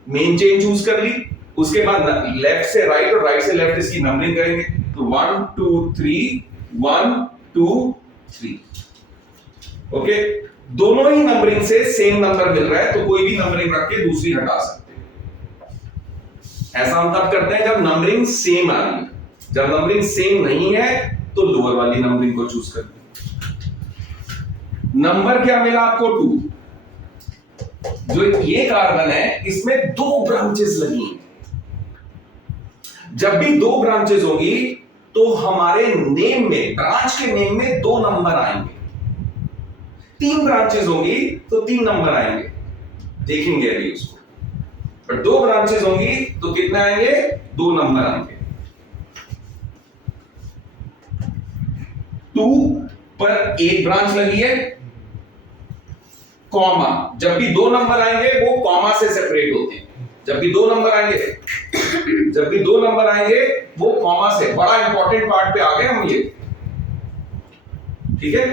मेन चेन चूज कर ली, उसके बाद लेफ्ट से राइट और राइट से लेफ्ट इसकी नंबरिंग करेंगे। तो 1 2 3 1 2 3। ओके, दोनों ही नंबरिंग से सेम नंबर मिल रहा है तो कोई भी नंबरिंग रख के दूसरी हटा सकते हैं। ऐसा हम तब करते हैं जब नंबरिंग सेम आ रही है। जब नंबरिंग सेम नहीं है तो लोअर वाली नंबरिंग को चूज करते हैं। नंबर क्या मिला आपको? 2। जो ये कार्बन है इसमें 2 ब्रांचेस लगी हैं। जब भी 2 ब्रांचेस होगी तो हमारे नेम में, ब्रांच के नेम में 2 नंबर आएंगे। 3 ब्रांचेस होंगी तो 3 नंबर आएंगे, देखेंगे अभी उसको। पर 2 ब्रांचेस होंगी तो कितने आएंगे? 2 नंबर आएंगे। 2 पर 1 ब्रांच लगी है, कॉमा। जब भी 2 नंबर आएंगे वो कॉमा से सेपरेट होते हैं। जब भी 2 नंबर आएंगे वो कॉमा से, बड़ा इंपॉर्टेंट पार्ट पे आ गए हम ये, ठीक है।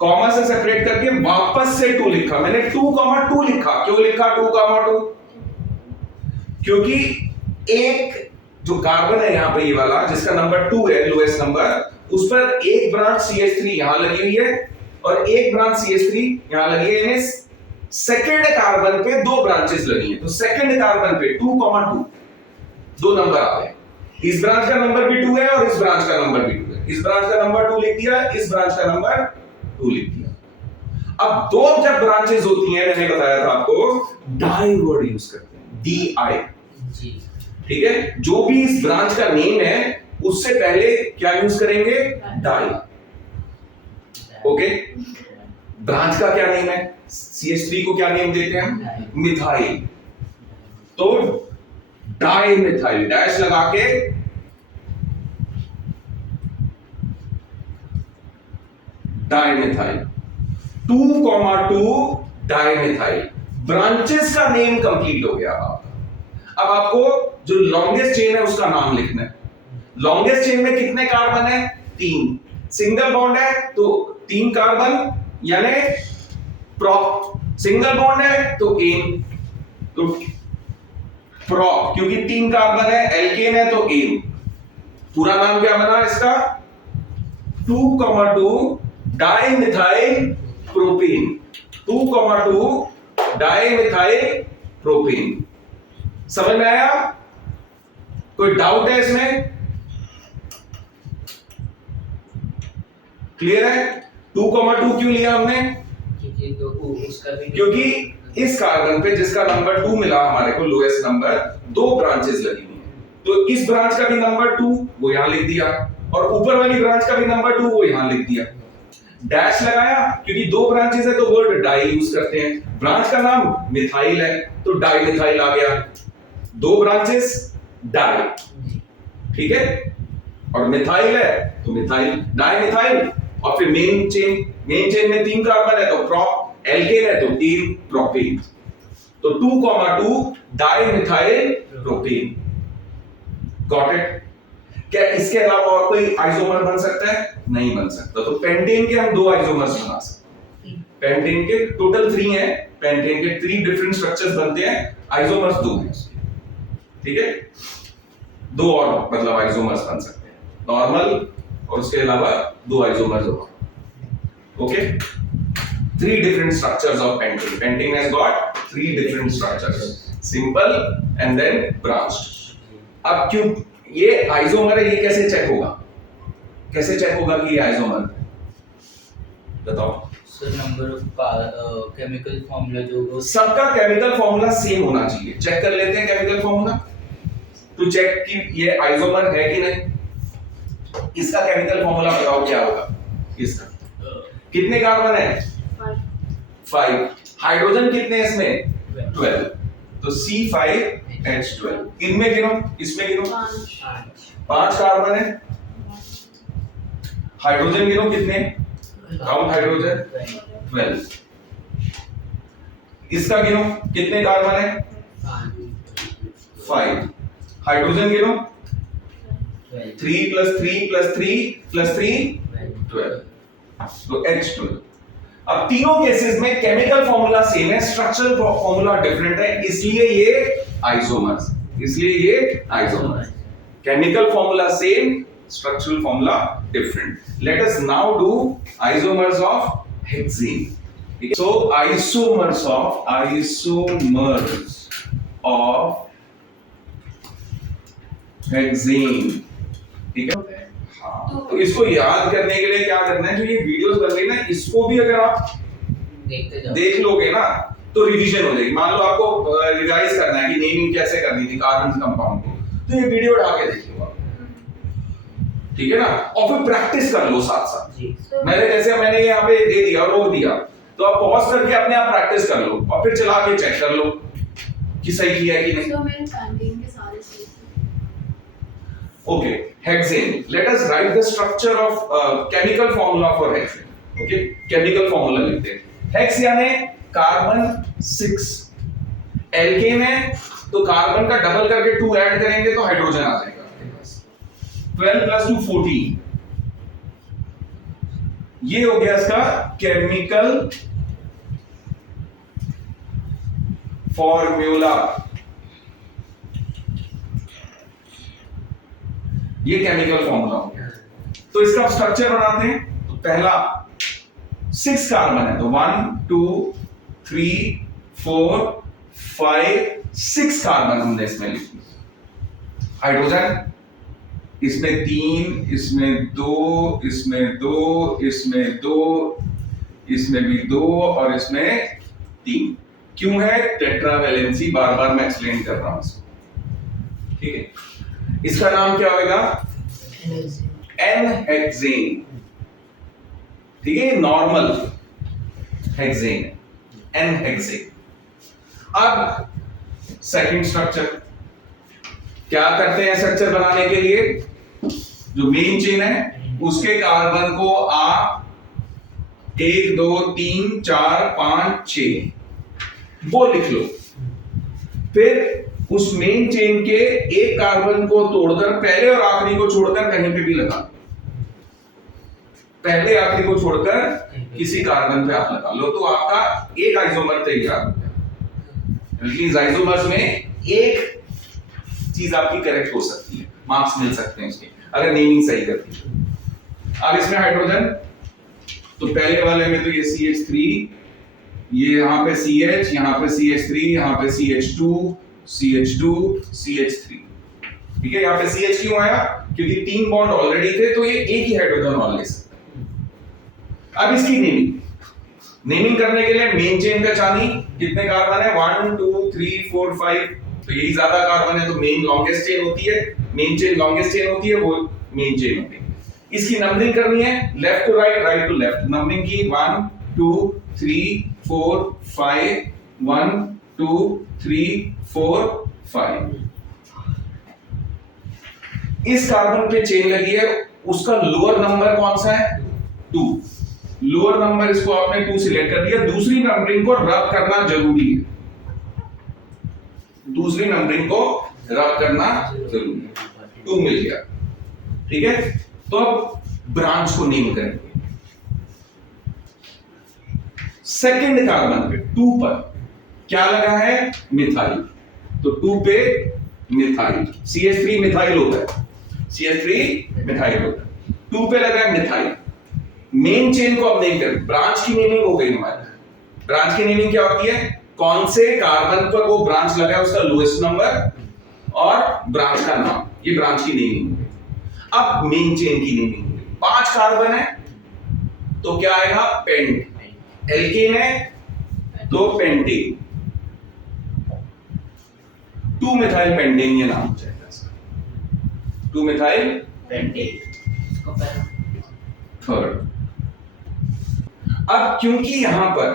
कॉमा से सेपरेट करके वापस से 2 लिखा मैंने, 2,2 लिखा। क्यों लिखा 2,2? क्योंकि एक जो कार्बन है यहां पे, ये वाला जिसका नंबर 2 है, लोएस्ट नंबर, उस पर एक ब्रांच CH3 यहां लगी हुई है और एक ब्रांच CH3 यहां लगी है। यानी सेकेंड कार्बन पे 2 ब्रांचेस लगी हैं, तो सेकेंड कार्बन पे 2,2 2 नंबर आ गए। इस ब्रांच का नंबर भी 2 है और इस ब्रांच का नंबर भी 2 है। इस ब्रांच का नंबर 2 लिख दिया, इस ब्रांच का नंबर 2 लिख दिया। अब 2 जब ब्रांचेस होती हैं, मैंने बताया था आपको, डाई वर्ड यूज करते हैं, DI, जी ठीक है। जो भी इस ब्रांच का नेम है उससे पहले क्या यूज करेंगे? डाई। ओके, ब्रांच का क्या नेम है? CH3 को क्या नेम देते हैं? मिथाइल। तो डाई मिथाइल, डैश लगा के di methyl, 2,2 di methyl. Branches का नेम कंप्लीट हो गया आपका। अब आपको जो लॉन्गेस्ट चेन है उसका नाम लिखना है। लॉन्गेस्ट चेन में कितने कार्बन है? 3। सिंगल बॉन्ड है तो 3 कार्बन, यानी प्रॉप। सिंगल बॉन्ड है तो एन, तो प्रॉप, क्योंकि 3 कार्बन है, एल्केन है तो एन। पूरा नाम क्या बना इसका? 2,2 di methyl propane. 2,2 di methyl propane. समझ में आया? कोई डाउट है इसमें? क्लियर है? 2,2 क्यों लिया हमने? क्योंकि इस कार्बन पे जिसका नंबर 2 मिला हमारे को, लोएस्ट नंबर, 2 ब्रांचेस लगी हुई हैं। तो इस ब्रांच का भी नंबर 2 वो यहां लिख दिया और ऊपर वाली ब्रांच का भी नंबर 2 वो यहां लिख दिया। डैश लगाया क्योंकि 2 ब्रांचेस है तो वर्ड डाई यूज करते हैं। ब्रांच का नाम मिथाइल है तो डाई मिथाइल आ गया। 2 ब्रांचेस, डाई, ठीक है। और मिथाइल है तो मिथाइल, डाई मिथाइल। और फिर मेन चेन में 3 कार्बन है तो प्रोप, एल्केन है तो 3 प्रोपेन। तो 2,2 di methyl propane. Got it? क्या इसके अलावा और कोई आइसोमर बन सकता है? नहीं बन सकता। तो पेंटेन के हम 2 आइसोमर्स बना सकते हैं। पेंटेन के टोटल 3 हैं, पेंटेन के 3 डिफरेंट स्ट्रक्चर्स बनते हैं, आइसोमर्स 2 हैं, ठीक है। 2 और मतलब आइसोमर्स बन सकते हैं, नॉर्मल और उसके अलावा 2 आइसोमर्स और। Okay, 3 different structures of pentane. Pentane has got 3 different structures, simple and then branched. अब क्यों ये आइसोमर है, ये कैसे चेक होगा? कैसे चेक होगा कि ये आइसोमर है? बताओ sir. Number of chemical formula जो सबका केमिकल फार्मूला सेम होना चाहिए। चेक कर लेते हैं केमिकल फार्मूला टू चेक कि ये आइसोमर है कि नहीं। इसका केमिकल फार्मूला बताओ क्या होगा? इसका कितने कार्बन है? 5। हाइड्रोजन कितने हैं इसमें? 12। तो C5H12। इनमें गिनो, इसमें गिनो। 5 कार्बन है। हाइड्रोजन गिनो कितने? Count hydrogen 12। इसका गिनो कितने कार्बन है? 5। हाइड्रोजन गिनो 3 + 3 + 3 + 3 12। तो H12। अब तीनों केसेस में केमिकल फॉर्मूला सेम है, स्ट्रक्चरल फॉर्मूला डिफरेंट है, इसलिए ये isomers. Chemical formula same, structural formula different. Let us now do isomers of hexane. So isomers of hexane, ठीक है। हाँ, तो इसको याद करने के लिए क्या करना है, जो ये वीडियोस बन रही है ना, इसको भी अगर आप देखते जाओ, देख लोगे ना तो रिवीजन हो जाएगी। मान लो आपको रिवाइज करना है कि नेमिंग कैसे करनी थी कार्बन कंपाउंड को, तो ये वीडियो उठा के देख लो आप, ठीक है ना, और फिर प्रैक्टिस कर लो साथ साथ। जी मैंने यहाँ पे दे दिया और रोक दिया, तो आप पॉज करके अपने आप प्रैक्टिस कर लो और फिर चला के चेक कर लो कि सही किया है कि नहीं। So मेरे पैंटिंग के सारे सही थे। Okay, hexane. Let us write the structure of chemical formula for hexane. Okay, chemical formula लिखते हैं। Hex यानी कार्बन 6, एल्केन है तो कार्बन का डबल करके 2 ऐड करेंगे तो हाइड्रोजन आ जाएगा आपके पास। 12 + 2 14। ये हो गया इसका केमिकल फॉर्मूला। ये केमिकल फॉर्मूला हो गया। तो इसका स्ट्रक्चर बनाते हैं। तो पहला 6 कार्बन है तो 1 2 3 4 5 6 कार्बन हमने इसमें लिखी। हाइड्रोजन इसमें 3, इसमें 2, इसमें 2, इसमें 2, इसमें भी 2 और इसमें 3। क्यों है? टेट्रावैलेंसी, बार बार मैं एक्सप्लेन कर रहा हूं इसको, ठीक है। इसका नाम क्या होगा? N-हेक्सेन, ठीक है, नॉर्मल हेक्सेन, N-हेक्सेन। अब सेकंड स्ट्रक्चर क्या करते हैं स्ट्रक्चर बनाने के लिए? जो मेन चेन है उसके कार्बन को आप 1 2 3 4 5 6 वो लिख लो। फिर उस मेन चेन के एक कार्बन को तोड़कर पहले और आखिरी को छोड़कर कहीं पे भी लगा, पहले आखिरी को छोड़कर किसी कार्बन पे आप लगा लो तो आपका एक आइसोमर तैयार हो गया। आइसोमर्स में एक चीज आपकी करेक्ट हो सकती है, मार्क्स मिल सकते हैं उसके, अगर नेमिंग सही करती है। अब इसमें हाइड्रोजन, तो पहले वाले में तो ये CH3, ये यहाँ पे CH, यहाँ पे CH3, यहाँ पे CH2, CH2, CH3, ठीक है। यहाँ पे CH क्यों आया? क्योंकि 3 बॉन्ड ऑलरेडी थे तो ये एक ही हाइड्रोजन और ले सकता है। अब इसकी नेमिंग करने के लिए मेन चेन का चाहिए। कितने कार्बन है? 1 2 3 4 5, तो यही ज्यादा कार्बन है तो मेन लॉन्गेस्ट चेन होती है, मेन चेन लॉन्गेस्ट चेन होती है, वो मेन चेन होती है। इसकी नंबरिंग करनी है left to right, right to left. Numbering की 1 2 3 4 5, 1 2 3 4 5। इस कार्बन पे चेन लगी है, उसका लोअर नंबर कौन सा है? 2। लोअर नंबर इसको आपने 2 सिलेक्ट कर दिया। दूसरी नंबरिंग को रब करना जरूरी है, दूसरी नंबरिंग को रब करना जरूरी है। 2 मिल गया, ठीक है। तो अब ब्रांच को नेम करेंगे। सेकंड कार्बन पे 2 पर क्या लगा है? मिथाइल, तो 2 पे मिथाइल, CH3 मिथाइल होता है, CH3 मिथाइल होता है, 2 पे लगा है मिथाइल। मेन चेन को अब नेम कर, ब्रांच की नेमिंग हो गई हमारी। ब्रांच की नेमिंग क्या होती है? कौन से कार्बन पर वो ब्रांच लगा है उसका लोएस्ट नंबर और ब्रांच का नाम, ये ब्रांच की नेमिंग हो गई। अब मेन चेन की नेमिंग हो गई। 5 कार्बन है तो क्या आएगा? पेंट। एल्केन है तो पेंटेन, 2 मिथाइल पेंटेन ये नाम हो जाएगा इसका, 2 मिथाइल पेंटेन। थर्ड। अब क्योंकि यहां पर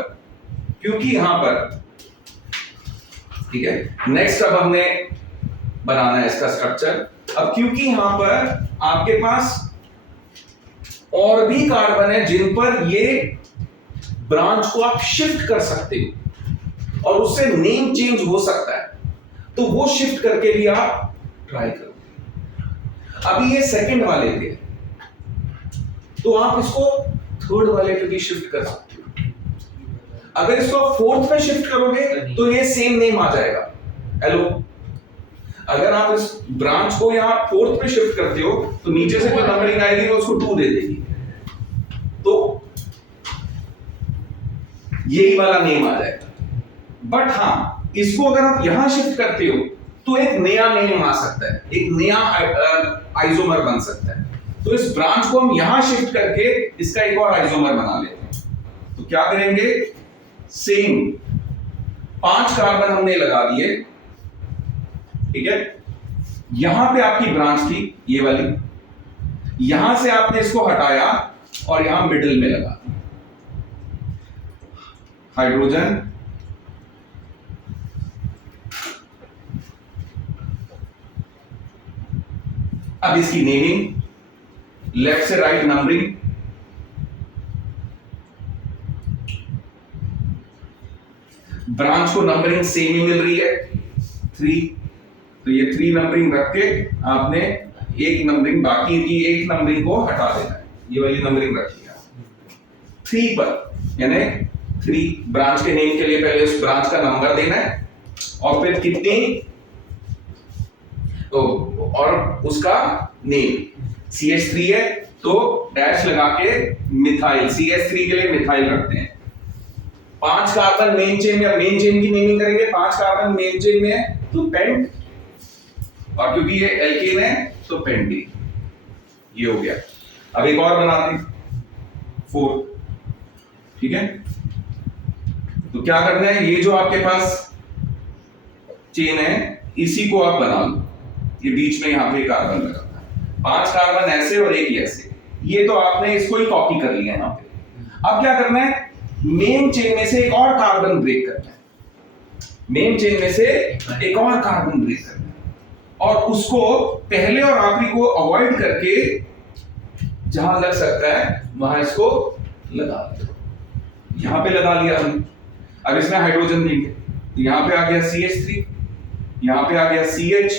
ठीक है, नेक्स्ट अब हमने बनाना है इसका स्ट्रक्चर। अब क्योंकि यहां पर आपके पास और भी कार्बन है जिन पर ये ब्रांच को आप शिफ्ट कर सकते हो और उससे नेम चेंज हो सकता है, तो वो शिफ्ट करके भी आप ट्राई करोगे। अभी ये सेकंड वाले थे तो आप इसको थर्ड वाले पे भी शिफ्ट कर सकते हो। अगर इसको फोर्थ पे शिफ्ट करोगे तो ये सेम नेम आ जाएगा, हेलो। अगर आप इस ब्रांच को यहाँ 4th पे शिफ्ट करते हो तो नीचे से जो नंबरिंग आएगी वो उसको 2 दे देगी, तो यही वाला नेम आ जाएगा। बट हाँ, इसको अगर आप यहां शिफ्ट करते हो तो एक नया नेम आ सकता है, एक नया आइसोमर बन सकता है। तो इस ब्रांच को हम यहां शिफ्ट करके इसका एक और आइसोमर बना लेते हैं। तो क्या करेंगे, सेम 5 कार्बन हमने लगा दिए, ठीक है। यहां पे आपकी ब्रांच थी ये वाली, यहां से आपने इसको हटाया और यहां मिडिल में लगा हाइड्रोजन, अब इसकी नेमिंग, लेफ्ट से राइट नंबरिंग, ब्रांच को नंबरिंग सेम ही मिल रही है 3, तो ये 3 नंबरिंग रख के आपने एक नंबरिंग बाकी की एक नंबरिंग को हटा देना है, ये वाली नंबरिंग रखिएगा 3 पर, यानी 3 ब्रांच के नेम के लिए पहले उस ब्रांच का नंबर देना है और फिर कितनी तो और उसका नेम CH3 है तो डैश लगा के मिथाइल, CH3 के लिए मिथाइल रखते हैं। 5 कार्बन मेन चेन या मेन चेन की नेमिंग करेंगे, 5 कार्बन मेन चेन में है तो पेंट, और क्योंकि ये एल्केन है तो पेंटीन, ये हो गया। अब एक और बनाते हैं 4, ठीक है। तो क्या करना है, ये जो आपके पास चेन है इसी को आप बना लो, ये बीच में यहां पे कार्बन लगा था, 5 कार्बन ऐसे और एक ऐसे, ये तो आपने इसको ही कॉपी कर लिया यहां पे। अब क्या करना है, मेन चेन में से एक और कार्बन ब्रेक करना है, मेन चेन में से एक और कार्बन ब्रेक करना है और उसको पहले और आखिरी को अवॉइड करके जहां लग सकता है वहां इसको लगा दो, यहां पे लगा लिया हमने। अब इसमें हाइड्रोजन देंगे तो यहां पे आ गया CH3, यहां पे आ गया CH,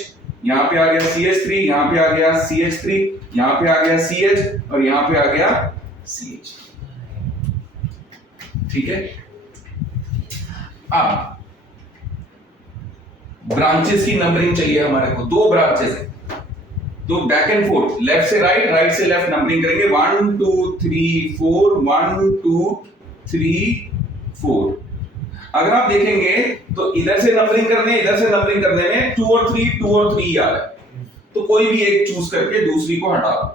यहां पे आ गया CH3, यहां पे आ गया CH3, यहां पे आ गया CH और यहां पे आ गया CH, ठीक है। अब ब्रांचेस की नंबरिंग चाहिए हमारे को, 2 ब्रांचेस है तो बैक एंड फोर्थ, लेफ्ट से राइट, राइट से लेफ्ट नंबरिंग करेंगे 1 2 3 4 1 2 3 4। अगर आप देखेंगे तो इधर से नंबरिंग करने इधर से नंबरिंग करने में 2 और 3 आ रहा है, तो कोई भी एक चूज करके दूसरी को हटा दो,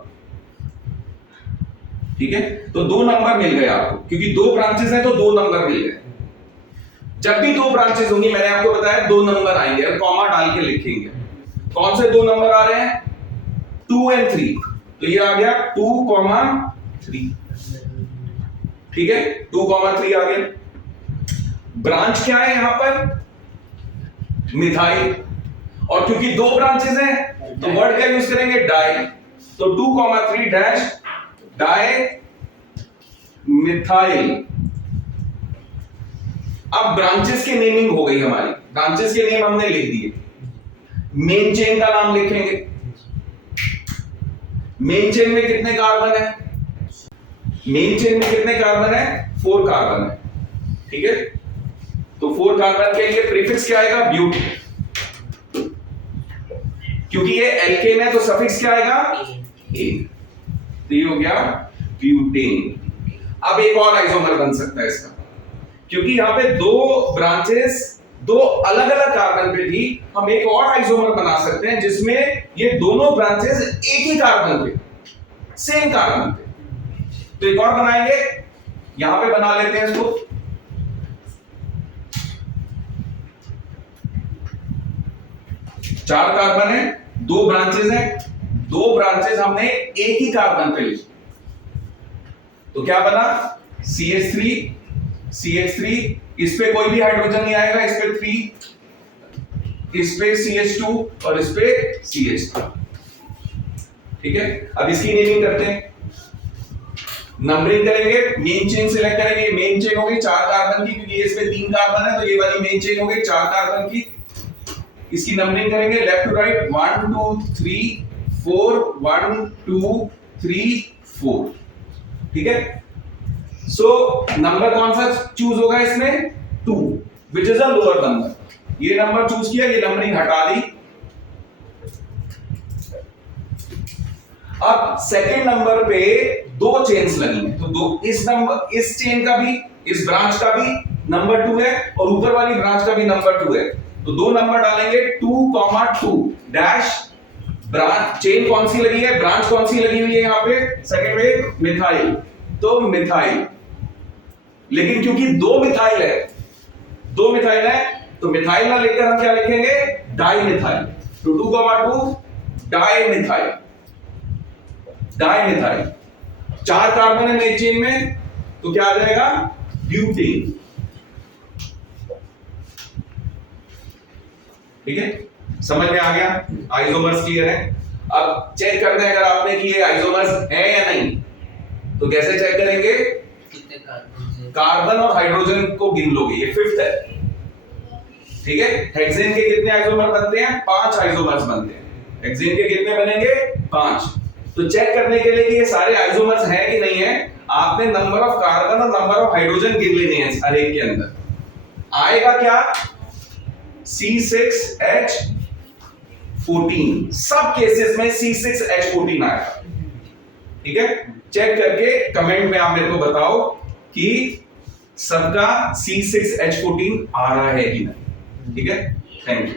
ठीक है। तो 2 नंबर मिल गए आपको, क्योंकि 2 ब्रांचेस हैं तो 2 नंबर मिल गए। जब भी 2 ब्रांचेस होंगी, मैंने आपको बताया 2 नंबर आएंगे, और कॉमा डाल के लिखेंगे कौन से 2 नंबर आ रहे हैं, 2 और 3, तो ये आ गया 2,3, ठीक है, 2,3 आ गया। ब्रांच क्या है यहां पर, मिथाइल, और क्योंकि 2 ब्रांचेस हैं तो वर्ड क्या यूज करेंगे, डाई, तो 2,3 डैश डाई मिथाइल। अब ब्रांचेस की नेमिंग हो गई हमारी, ब्रांचेस के नेम हमने लिख दिए, मेन चेन का नाम लिखेंगे, मेन चेन में कितने कार्बन है, मेन चेन में कितने कार्बन है, 4 कार्बन है, ठीक है। तो 4 कार्बन के लिए प्रीफिक्स क्या आएगा, ब्यूट, क्योंकि ये एल्केन है तो सफिक्स क्या आएगा, एन, तो ये हो गया ब्यूटेन। अब एक और आइसोमर बन सकता है इसका, क्योंकि यहां पे 2 ब्रांचेस 2 अलग अलग कार्बन पे भी हम एक और आइसोमर बना सकते हैं जिसमें ये दोनों ब्रांचेस एक ही कार्बन पे, सेम कार्बन पे, तो एक और बनाएंगे, यहां पे बना लेते हैं इसको, चार कार्बन है, 2 ब्रांचेस हैं, 2 ब्रांचेस हमने एक ही कार्बन पे ली, तो क्या बना, CH3 CH3, इस पे कोई भी हाइड्रोजन नहीं आएगा, इस पे 3, इस पे CH2 और इस पे CH3, ठीक है। अब इसकी नेमिंग करते हैं, नंबरिंग करेंगे, मेन चेन सिलेक्ट करेंगे, मेन चेन हो गई 4 कार्बन की, क्योंकि इस पे 3 कार्बन है तो ये वाली मेन चेन हो गई 4 कार्बन की। इसकी नंबरिंग करेंगे लेफ्ट टू राइट, 1 2 3 4 1 2 3 4, ठीक है। सो नंबर कौन सा चूज होगा इसमें, 2, which is a lower number. ये नंबर चूज किया, ये नंबरिंग हटा दी, अब सेकंड नंबर पे दो चेन्स लगी हैं, तो दो इस चेन का भी, इस ब्रांच का भी नंबर 2 है और ऊपर वाली ब्रांच का भी नंबर 2 है, तो दो नंबर डालेंगे 2,2 डैश ब्रांच, चेन कौन सी लगी है, ब्रांच कौन सी लगी हुई है यहां पे सेकंड में, मिथाइल, तो मिथाइल। लेकिन क्योंकि दो मिथाइल है तो मिथाइल ना लिखकर हम क्या लिखेंगे, डाइमिथाइल, तो 2,2 डाइमिथाइल, चार कार्बन है एक चेन में, तो क्या आ जाएगा, ब्यूटेन। ठीक है, समझ में आ गया, आइसोमर्स क्लियर है। अब चेक करना है अगर आपने कि ये आइसोमर्स है या नहीं, तो कैसे चेक करेंगे, कितने कार्बन कार्बन और हाइड्रोजन को गिन लोगे, ये फिफ्थ है, ठीक है। हेक्सेन के कितने आइसोमर बनते हैं, 5 आइसोमर्स बनते हैं, हेक्सेन के कितने बनेंगे, 5। तो चेक करने के लिए कि ये सारे आइसोमर्स हैं कि नहीं है, आपने नंबर ऑफ कार्बन और नंबर ऑफ हाइड्रोजन गिन लेने हैं हर एक के अंदर। आएगा क्या, C6H14, सब केसेस में C6H14 आएगा। ठीक है, चेक करके कमेंट में आप मेरे को बताओ कि सबका C6H14 आ रहा है कि नहीं। ठीक है, थैंक यू।